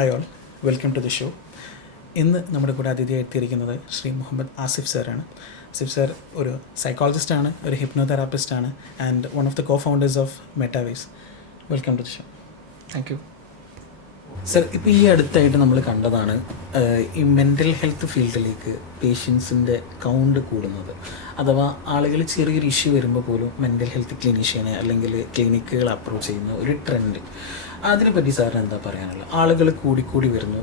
Hi all, welcome to the show. ഇന്ന് നമ്മുടെ കൂടെ അതിഥിയായി എത്തിയിരിക്കുന്നത് ശ്രീ മുഹമ്മദ് ആസിഫ് സാറാണ്. ആസിഫ് സാർ ഒരു സൈക്കോളജിസ്റ്റാണ്, ഒരു ഹിപ്നോതെറാപ്പിസ്റ്റാണ് and one of the co founders of Metaverse. Welcome to the show. Thank you sir. ഇപ്പോൾ ഈ അടുത്തായിട്ട് നമ്മൾ കണ്ടതാണ് ഈ മെൻ്റൽ ഹെൽത്ത് ഫീൽഡിലേക്ക് പേഷ്യൻസിൻ്റെ കൗണ്ട് കൂടുന്നത്. അഥവാ ആളുകൾ ചെറിയൊരു ഇഷ്യൂ വരുമ്പോൾ പോലും മെൻ്റൽ ഹെൽത്ത് ക്ലിനീഷ്യനെ അല്ലെങ്കിൽ ക്ലിനിക്കുകൾ അപ്രോച്ച് ചെയ്യുന്ന ഒരു ട്രെൻഡ്. അതിനെപ്പറ്റി സാറിന് എന്താ പറയാനുള്ളത്? ആളുകൾ കൂടിക്കൂടി വരുന്നു.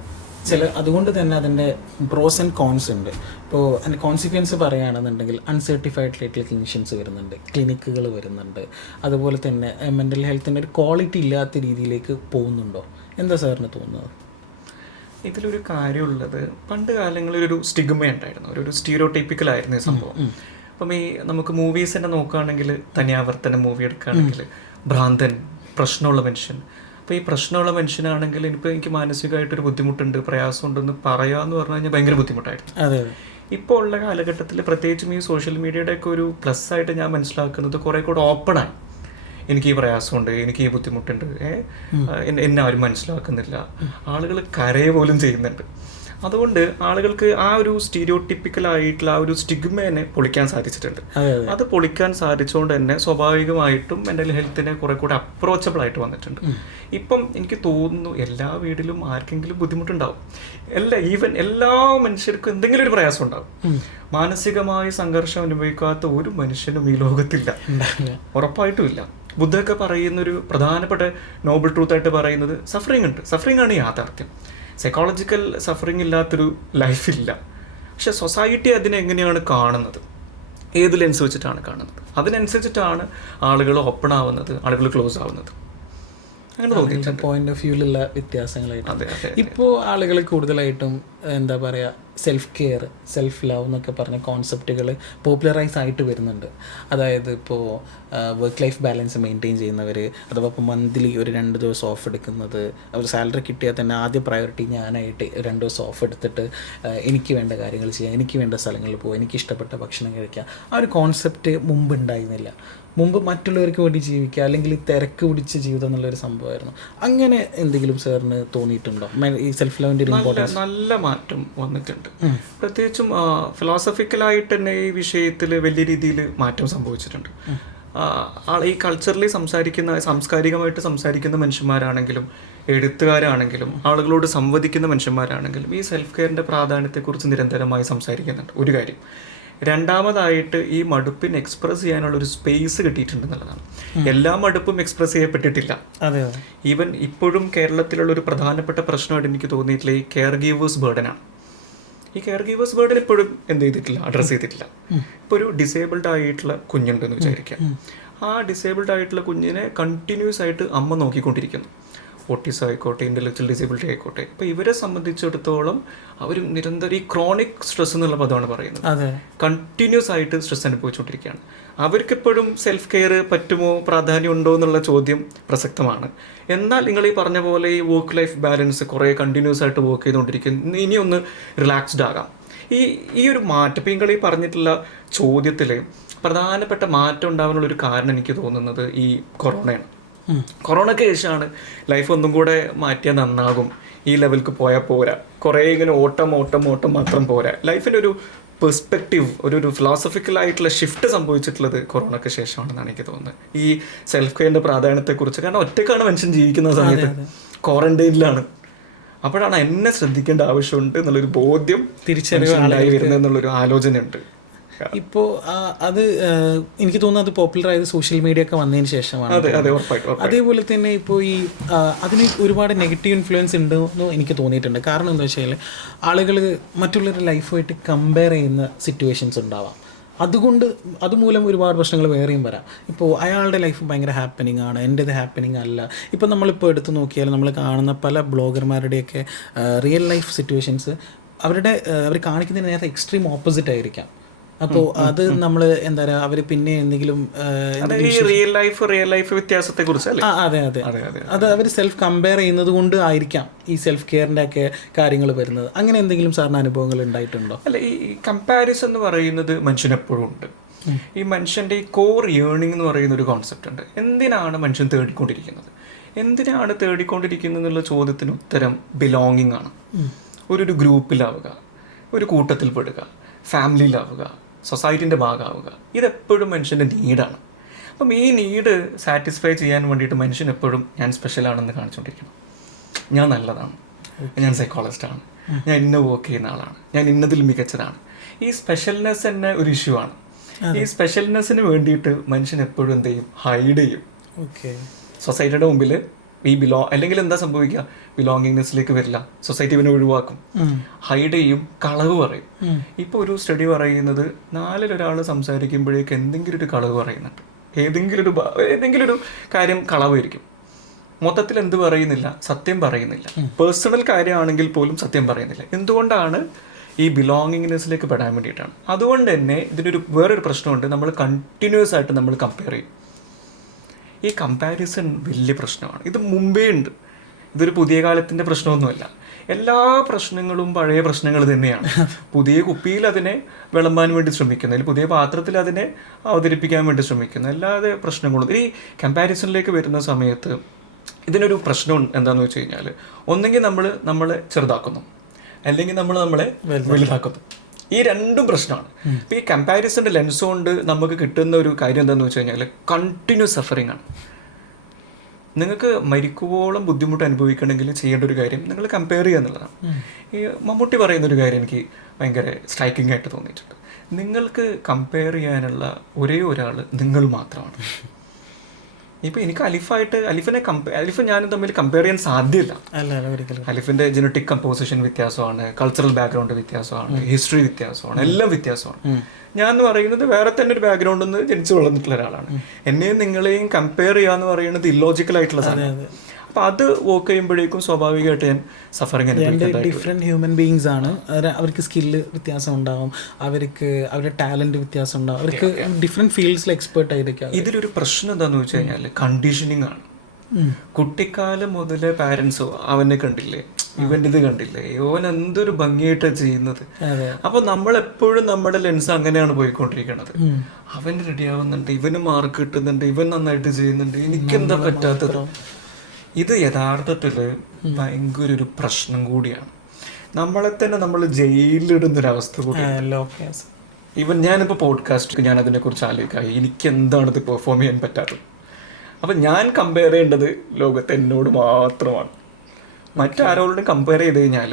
അതുകൊണ്ട് തന്നെ അതിൻ്റെ പ്രോസ് ആൻഡ് കോൺസ് ഉണ്ട്. ഇപ്പോൾ അതിൻ്റെ കോൺസിക്വൻസ് പറയുകയാണെന്നുണ്ടെങ്കിൽ അൺസർട്ടിഫൈഡ് ക്ലിനീഷ്യൻസ് വരുന്നുണ്ട്, ക്ലിനിക്കുകൾ വരുന്നുണ്ട്. അതുപോലെ തന്നെ മെൻ്റൽ ഹെൽത്തിൻ്റെ ഒരു ക്വാളിറ്റി ഇല്ലാത്ത രീതിയിലേക്ക് പോകുന്നുണ്ടോ? എന്താ സാറിന് തോന്നുന്നത്? ഇതിലൊരു കാര്യമുള്ളത്, പണ്ട് കാലങ്ങളിൽ ഒരു സ്റ്റിഗ്മ ഉണ്ടായിരുന്നു, ഒരു സ്റ്റീരിയോടൈപ്പിക്കലായിരുന്നു ഈ സംഭവം. അപ്പം ഈ നമുക്ക് മൂവീസ് തന്നെ നോക്കുകയാണെങ്കിൽ, തനിയാവർത്തന മൂവി എടുക്കുകയാണെങ്കിൽ ഭ്രാന്തൻ, പ്രശ്നമുള്ള മനുഷ്യൻ. അപ്പോൾ ഈ പ്രശ്നമുള്ള മനുഷ്യനാണെങ്കിൽ എനിക്ക് മാനസികമായിട്ടൊരു ബുദ്ധിമുട്ടുണ്ട്, പ്രയാസമുണ്ടെന്ന് പറയാമെന്ന് പറഞ്ഞു കഴിഞ്ഞാൽ ഭയങ്കര ബുദ്ധിമുട്ടായിരുന്നു. അതെ. ഇപ്പോൾ ഉള്ള കാലഘട്ടത്തിൽ പ്രത്യേകിച്ചും ഈ സോഷ്യൽ മീഡിയയുടെ ഒക്കെ ഒരു പ്ലസ് ആയിട്ട് ഞാൻ മനസ്സിലാക്കുന്നത് കുറേ കൂടെ ഓപ്പണായി. എനിക്ക് ഈ പ്രയാസമുണ്ട്, എനിക്ക് ഈ ബുദ്ധിമുട്ടുണ്ട്, എന്നെ ആരും മനസ്സിലാക്കുന്നില്ല, ആളുകൾ കരയെ പോലും ചെയ്യുന്നുണ്ട്. അതുകൊണ്ട് ആളുകൾക്ക് ആ ഒരു സ്റ്റീരിയോടിപ്പിക്കലായിട്ടുള്ള ആ ഒരു സ്റ്റിഗ്മേനെ പൊളിക്കാൻ സാധിച്ചിട്ടുണ്ട്. അത് പൊളിക്കാൻ സാധിച്ചുകൊണ്ട് തന്നെ സ്വാഭാവികമായിട്ടും മെൻ്റൽ ഹെൽത്തിനെ കുറെ കൂടെ അപ്രോച്ചബിൾ ആയിട്ട് വന്നിട്ടുണ്ട്. ഇപ്പം എനിക്ക് തോന്നുന്നു എല്ലാ വീട്ടിലും ആർക്കെങ്കിലും ബുദ്ധിമുട്ടുണ്ടാവും. ഈവൻ എല്ലാ മനുഷ്യർക്കും എന്തെങ്കിലും ഒരു പ്രയാസം ഉണ്ടാവും. മാനസികമായ സംഘർഷം അനുഭവിക്കാത്ത ഒരു മനുഷ്യനും ഈ ലോകത്തില്ല, ഉറപ്പായിട്ടും ഇല്ല. ബുദ്ധയൊക്കെ പറയുന്നൊരു പ്രധാനപ്പെട്ട നോബിൾ ട്രൂത്ത് ആയിട്ട് പറയുന്നത് സഫറിങ് ആണ് യാഥാർത്ഥ്യം. സൈക്കോളജിക്കൽ സഫറിങ് ഇല്ലാത്തൊരു ലൈഫില്ല. പക്ഷെ സൊസൈറ്റി അതിനെ എങ്ങനെയാണ് കാണുന്നത്, ഏത് ലെൻസ് വെച്ചിട്ടാണ് കാണുന്നത്, അതിനനുസരിച്ചിട്ടാണ് ആളുകൾ ഓപ്പൺ ആവുന്നത്, ആളുകൾ ക്ലോസ് ആവുന്നത്. അങ്ങനെ തോന്നിയിട്ടുണ്ട്. പോയിന്റ് ഓഫ് വ്യൂവിലുള്ള വ്യത്യാസങ്ങളായിട്ട് ഇപ്പോൾ ആളുകൾ കൂടുതലായിട്ടും എന്താ പറയുക, സെൽഫ് കെയർ, സെൽഫ് ലവ് എന്നൊക്കെ പറഞ്ഞ കോൺസെപ്റ്റുകൾ പോപ്പുലറൈസ് ആയിട്ട് വരുന്നുണ്ട്. അതായത് ഇപ്പോൾ വർക്ക് ലൈഫ് ബാലൻസ് മെയിൻറ്റെയിൻ ചെയ്യുന്നവർ, അഥവാ ഇപ്പോൾ മന്ത്ലി ഒരു 2 ദിവസം ഓഫ് എടുക്കുന്നത്, അവർ സാലറി കിട്ടിയാൽ തന്നെ ആദ്യ പ്രയോറിറ്റി ഞാനായിട്ട് 2 ദിവസം ഓഫ് എടുത്തിട്ട് എനിക്ക് വേണ്ട കാര്യങ്ങൾ ചെയ്യാം, എനിക്ക് വേണ്ട സ്ഥലങ്ങളിൽ പോകുക, എനിക്ക് ഇഷ്ടപ്പെട്ട ഭക്ഷണം കഴിക്കുക. ആ ഒരു കോൺസെപ്റ്റ് മുമ്പ് ഉണ്ടായിരുന്നില്ല. മുമ്പ് മറ്റുള്ളവർക്ക് വേണ്ടി ജീവിക്കുക, അല്ലെങ്കിൽ തിരക്ക് പിടിച്ച ജീവിതം എന്നുള്ളൊരു സംഭവമായിരുന്നു. അങ്ങനെ എന്തെങ്കിലും സാറിന് തോന്നിയിട്ടുണ്ടോ ഈ സെൽഫ് ലവിൻ്റെ ഒരു ഇമ്പോർട്ടൻസ്? നല്ല മാറ്റം വന്നിട്ടുണ്ട്. പ്രത്യേകിച്ചും ഫിലോസഫിക്കലായിട്ട് തന്നെ ഈ വിഷയത്തിൽ വലിയ രീതിയിൽ മാറ്റം സംഭവിച്ചിട്ടുണ്ട്. ഈ കൾച്ചറലി സാംസ്കാരികമായിട്ട് സംസാരിക്കുന്ന മനുഷ്യന്മാരാണെങ്കിലും, എഴുത്തുകാരാണെങ്കിലും, ആളുകളോട് സംവദിക്കുന്ന മനുഷ്യന്മാരാണെങ്കിലും ഈ സെൽഫ് കെയറിൻ്റെ പ്രാധാന്യത്തെക്കുറിച്ച് നിരന്തരമായി സംസാരിക്കുന്നുണ്ട്. ഒരു കാര്യം. രണ്ടാമതായിട്ട് ഈ മടുപ്പിന് എക്സ്പ്രസ് ചെയ്യാനുള്ളൊരു സ്പേസ് കിട്ടിയിട്ടുണ്ടെന്നുള്ളതാണ്. എല്ലാ മടുപ്പും എക്സ്പ്രസ് ചെയ്യപ്പെട്ടിട്ടില്ല. ഈവൻ ഇപ്പോഴും കേരളത്തിലുള്ളൊരു പ്രധാനപ്പെട്ട പ്രശ്നമായിട്ട് എനിക്ക് തോന്നിയിട്ടില്ല ഈ കെയർ ഗീവേഴ്സ് ബേർഡനാണ്. ഈ കെയർ ഗീവേഴ്സ് ബേർഡൻ ഇപ്പോഴും അഡ്രസ്സ് ചെയ്തിട്ടില്ല. ഇപ്പോൾ ഒരു ഡിസേബിൾഡ് ആയിട്ടുള്ള കുഞ്ഞുണ്ടെന്ന് വിചാരിക്കാം. ആ ഡിസേബിൾഡ് ആയിട്ടുള്ള കുഞ്ഞിനെ കണ്ടിന്യൂസ് ആയിട്ട് അമ്മ നോക്കിക്കൊണ്ടിരിക്കുന്നു. ഓട്ടിസം ആയിക്കോട്ടെ, ഇൻ്റലക്ച്വൽ ഡിസേബിലിറ്റി ആയിക്കോട്ടെ. ഇപ്പോൾ ഇവരെ സംബന്ധിച്ചിടത്തോളം അവർ നിരന്തരം ഈ ക്രോണിക് സ്ട്രെസ് എന്നുള്ള പദമാണ് പറയുന്നത്. കണ്ടിന്യൂസ് ആയിട്ട് സ്ട്രെസ് അനുഭവിച്ചുകൊണ്ടിരിക്കുകയാണ്. അവർക്കെപ്പോഴും സെൽഫ് കെയർ പറ്റുമോ, പ്രാധാന്യം ഉണ്ടോ എന്നുള്ള ചോദ്യം പ്രസക്തമാണ്. എന്നാൽ നിങ്ങൾ ഈ പറഞ്ഞ പോലെ ഈ വർക്ക് ലൈഫ് ബാലൻസ് കുറേ കണ്ടിന്യൂസ് ആയിട്ട് വർക്ക് ചെയ്തുകൊണ്ടിരിക്കുന്നു, ഇനിയൊന്ന് റിലാക്സ്ഡ് ആകാം. ഈ ഒരു മാറ്റം, ഇപ്പോൾ നിങ്ങൾ ഈ പറഞ്ഞിട്ടുള്ള ചോദ്യത്തിൽ പ്രധാനപ്പെട്ട മാറ്റം ഉണ്ടാകാനുള്ളൊരു കാരണം എനിക്ക് തോന്നുന്നത് ഈ കൊറോണയാണ്. കൊറോണയ്ക്ക് ശേഷമാണ് ലൈഫ് ഒന്നും കൂടെ മാറ്റിയാൽ നന്നാകും, ഈ ലെവലിലേക്ക് പോയാൽ പോരാ, കുറേ ഇങ്ങനെ ഓട്ടം മാത്രം പോരാ. ലൈഫിൻ്റെ ഒരു പെർസ്പെക്റ്റീവ്, ഒരു ഫിലോസഫിക്കലായിട്ടുള്ള ഷിഫ്റ്റ് സംഭവിച്ചിട്ടുള്ളത് കൊറോണയ്ക്ക് ശേഷമാണെന്നാണ് എനിക്ക് തോന്നുന്നത്. ഈ സെൽഫ് കെയറിൻ്റെ പ്രാധാന്യത്തെക്കുറിച്ച്. കാരണം ഒറ്റയ്ക്കാണ് മനുഷ്യൻ ജീവിക്കുന്ന സമയത്ത്, ക്വാറന്റൈനിലാണ്. അപ്പോഴാണ് എന്നെ ശ്രദ്ധിക്കേണ്ട ആവശ്യമുണ്ട് എന്നുള്ളൊരു ബോധ്യം തിരിച്ചറിവായി വരുന്നതെന്നുള്ളൊരു ആലോചനയുണ്ട്. ഇപ്പോൾ അത് എനിക്ക് തോന്നുന്നു അത് പോപ്പുലർ ആയത് സോഷ്യൽ മീഡിയ ഒക്കെ വന്നതിന് ശേഷമാണ്. അതേപോലെ തന്നെ ഇപ്പോൾ ഈ അതിന് ഒരുപാട് നെഗറ്റീവ് ഇൻഫ്ലുവൻസ് ഉണ്ടെന്ന് എനിക്ക് തോന്നിയിട്ടുണ്ട്. കാരണം എന്താ വെച്ചാൽ ആളുകൾ മറ്റുള്ളവരുടെ ലൈഫുമായിട്ട് കമ്പയർ ചെയ്യുന്ന സിറ്റുവേഷൻസ് ഉണ്ടാവാം. അതുമൂലം ഒരുപാട് പ്രശ്നങ്ങൾ വേറെയും വരാം. ഇപ്പോൾ അയാളുടെ ലൈഫ് ഭയങ്കര ഹാപ്പനിങ് ആണ്, എൻ്റേത് ഹാപ്പനിങ് അല്ല. ഇപ്പോൾ നമ്മളിപ്പോൾ എടുത്ത് നോക്കിയാൽ നമ്മൾ കാണുന്ന പല ബ്ലോഗർമാരുടെയൊക്കെ റിയൽ ലൈഫ് സിറ്റുവേഷൻസ് അവർ കാണിക്കുന്നതിന് നേരത്തെ എക്സ്ട്രീം ഓപ്പോസിറ്റ് ആയിരിക്കാം. അപ്പോൾ അത് നമ്മൾ എന്താ പറയുക, അവർ പിന്നെ എന്തെങ്കിലും റിയൽ ലൈഫ് വ്യത്യാസത്തെ കുറിച്ച് അതെ അത് അവർ സെൽഫ് കമ്പയർ ചെയ്യുന്നത് കൊണ്ട് ആയിരിക്കാം ഈ സെൽഫ് കെയറിൻ്റെ ഒക്കെ കാര്യങ്ങൾ വരുന്നത്. അങ്ങനെ എന്തെങ്കിലും സാറിന് അനുഭവങ്ങൾ ഉണ്ടായിട്ടുണ്ടോ? അല്ല, ഈ കമ്പാരിസൺ എന്ന് പറയുന്നത് മനുഷ്യനെപ്പോഴും ഉണ്ട്. ഈ മനുഷ്യൻ്റെ ഈ കോർ ഏണിംഗ് എന്ന് പറയുന്ന ഒരു കോൺസെപ്റ്റ് ഉണ്ട്. എന്തിനാണ് മനുഷ്യൻ തേടിക്കൊണ്ടിരിക്കുന്നത്? എന്തിനാണ് തേടിക്കൊണ്ടിരിക്കുന്നത് എന്നുള്ള ചോദ്യത്തിന് ഉത്തരം ബിലോങ്ങിങ് ആണ്. ഒരു ഗ്രൂപ്പിലാവുക, ഒരു കൂട്ടത്തിൽ പെടുക, ഫാമിലിയിലാവുക, സൊസൈറ്റീൻ്റെ ഭാഗമാവുക. ഇതെപ്പോഴും മനുഷ്യൻ്റെ നീഡാണ്. അപ്പം ഈ നീഡ് സാറ്റിസ്ഫൈ ചെയ്യാൻ വേണ്ടിയിട്ട് മനുഷ്യൻ എപ്പോഴും ഞാൻ സ്പെഷ്യലാണെന്ന് കാണിച്ചുകൊണ്ടിരിക്കണം. ഞാൻ നല്ലതാണ്, ഞാൻ സൈക്കോളജിസ്റ്റാണ്, ഞാൻ ഇന്ന വർക്ക് ചെയ്യുന്ന ആളാണ്, ഞാൻ ഇന്നതിൽ മികച്ചതാണ്. ഈ സ്പെഷ്യൽനെസ് തന്നെ ഒരു ഇഷ്യൂ ആണ്. ഈ സ്പെഷ്യൽനെസ്സിന് വേണ്ടിയിട്ട് മനുഷ്യൻ എപ്പോഴും എന്ത് ചെയ്യും? ഹൈഡ് ചെയ്യും. സൊസൈറ്റിയുടെ മുമ്പിൽ ഈ അല്ലെങ്കിൽ എന്താ സംഭവിക്കുക? ബിലോങ്ങിങ്നെസ്സിലേക്ക് വരില്ല, സൊസൈറ്റി ഇവനെ ഒഴിവാക്കും, ഹൈഡ് ചെയ്യും, കളവ് പറയും. ഇപ്പോൾ ഒരു സ്റ്റഡി പറയുന്നത് 4 സംസാരിക്കുമ്പോഴേക്ക് എന്തെങ്കിലും ഒരു കളവ് പറയുന്നുണ്ട്. ഏതെങ്കിലും ഒരു കാര്യം കളവായിരിക്കും. മൊത്തത്തിൽ എന്ത് പറയുന്നില്ല? സത്യം പറയുന്നില്ല. പേഴ്സണൽ കാര്യമാണെങ്കിൽ പോലും സത്യം പറയുന്നില്ല. എന്തുകൊണ്ടാണ്? ഈ ബിലോങ്ങിങ്നെസ്സിലേക്ക് പെടാൻ വേണ്ടിയിട്ടാണ്. അതുകൊണ്ട് തന്നെ ഇതിനൊരു വേറൊരു പ്രശ്നമുണ്ട്. നമ്മൾ കണ്ടിന്യൂസ് ആയിട്ട് നമ്മൾ കമ്പയർ ചെയ്യും. ഈ കമ്പാരിസൺ വലിയ പ്രശ്നമാണ്. ഇത് മുമ്പേ ഉണ്ട്. ഇതൊരു പുതിയ കാലത്തിൻ്റെ പ്രശ്നമൊന്നുമല്ല. എല്ലാ പ്രശ്നങ്ങളും പഴയ പ്രശ്നങ്ങൾ തന്നെയാണ്. പുതിയ കുപ്പിയിൽ അതിനെ വിളമ്പാൻ വേണ്ടി ശ്രമിക്കുന്നു, പുതിയ പാത്രത്തിൽ അതിനെ അവതരിപ്പിക്കാൻ വേണ്ടി ശ്രമിക്കുന്നു. അല്ലാതെ പ്രശ്നങ്ങളും ഈ കമ്പാരിസണിലേക്ക് വരുന്ന സമയത്ത് ഇതിനൊരു പ്രശ്നം എന്താണെന്ന് വെച്ച് കഴിഞ്ഞാൽ, ഒന്നെങ്കിൽ നമ്മളെ ചെറുതാക്കുന്നു, അല്ലെങ്കിൽ നമ്മളെ വലുതാക്കുന്നു. ഈ രണ്ടും പ്രശ്നമാണ്. ഇപ്പം ഈ കമ്പാരിസൻ്റെ ലെൻസ് കൊണ്ട് നമുക്ക് കിട്ടുന്ന ഒരു കാര്യം എന്താണെന്ന് വെച്ച് കഴിഞ്ഞാൽ കണ്ടിന്യൂസ് സഫറിങ് ആണ്. നിങ്ങൾക്ക് മരിക്കുവോളം ബുദ്ധിമുട്ട് അനുഭവിക്കണമെങ്കിൽ ചെയ്യേണ്ട ഒരു കാര്യം നിങ്ങൾ കമ്പയർ ചെയ്യുക എന്നുള്ളതാണ്. ഈ മമ്മൂട്ടി പറയുന്നൊരു കാര്യം എനിക്ക് ഭയങ്കര സ്ട്രൈക്കിംഗ് ആയിട്ട് തോന്നിയിട്ടുണ്ട്. നിങ്ങൾക്ക് കമ്പയർ ചെയ്യാനുള്ള ഒരേ ഒരാൾ നിങ്ങൾ മാത്രമാണ്. ഇപ്പം എനിക്ക് അലിഫും ഞാനും തമ്മിൽ കമ്പയർ ചെയ്യാൻ സാധ്യമല്ല. അലിഫിൻ്റെ ജനറ്റിക് കമ്പോസിഷൻ വ്യത്യാസമാണ്, കൾച്ചറൽ ബാക്ക്ഗ്രൗണ്ട് വ്യത്യാസമാണ്, ഹിസ്റ്ററി വ്യത്യാസമാണ്, എല്ലാം വ്യത്യാസമാണ്. ഞാൻ എന്ന് പറയുന്നത് വേറെ തന്നെ ഒരു ബാക്ക്ഗ്രൗണ്ടിൽ നിന്ന് ജനിച്ചു വളർന്നിട്ടുള്ള ഒരാളാണ്. എന്നെയും നിങ്ങളെയും കമ്പയർ ചെയ്യുക എന്ന് പറയുന്നത് ഇല്ലോജിക്കൽ ആയിട്ടുള്ള സാധനം. അപ്പം അത് വർക്ക് ചെയ്യുമ്പോഴേക്കും സ്വാഭാവികമായിട്ട് ഞാൻ സഫറിങ് അനുഭവിക്കുന്നത്. ഡിഫറെൻറ്റ് ഹ്യൂമൻ ബീയിങ്സ് ആണ്. അവർക്ക് സ്കില്ല് വ്യത്യാസം ഉണ്ടാവും, അവരുടെ ടാലൻറ്റ് വ്യത്യാസം ഉണ്ടാവും, അവർക്ക് ഡിഫറെൻറ്റ് ഫീൽഡ്സിൽ എക്സ്പേർട്ട് ആയിരിക്കും. ഇതിലൊരു പ്രശ്നം എന്താണെന്ന് വെച്ച് കഴിഞ്ഞാൽ കണ്ടീഷനിങ് ആണ്. കുട്ടിക്കാലം മുതലേ പാരൻസ് അവനെ കണ്ടില്ലേ, ഇവൻ്റെ ഇത് കണ്ടില്ലേ, ഓൻ എന്തൊരു ഭംഗിയായിട്ടാണ് ചെയ്യുന്നത്. അപ്പൊ നമ്മളെപ്പോഴും നമ്മുടെ ലെൻസ് അങ്ങനെയാണ് പോയിക്കൊണ്ടിരിക്കുന്നത്. അവന് റെഡി ആവുന്നുണ്ട്, ഇവന് മാർക്ക് കിട്ടുന്നുണ്ട്, ഇവൻ നന്നായിട്ട് ചെയ്യുന്നുണ്ട്, എനിക്കെന്താ പറ്റാത്തത്. ഇത് യഥാർത്ഥത്തിൽ ഭയങ്കര ഒരു പ്രശ്നം കൂടിയാണ്. നമ്മളെ തന്നെ നമ്മൾ ജയിലിലിടുന്നൊരവസ്ഥ കൂടിയാണ്. ഞാനിപ്പോൾ പോഡ്കാസ്റ്റ് ഞാൻ അതിനെക്കുറിച്ച് ആലോചിക്കാം, എനിക്ക് എന്താണ് ഇത് പെർഫോം ചെയ്യാൻ പറ്റാത്തത്. അപ്പം ഞാൻ കമ്പയർ ചെയ്യേണ്ടത് ലോകത്ത് എന്നോട് മാത്രമാണ്. മറ്റാരോടും കമ്പയർ ചെയ്ത് കഴിഞ്ഞാൽ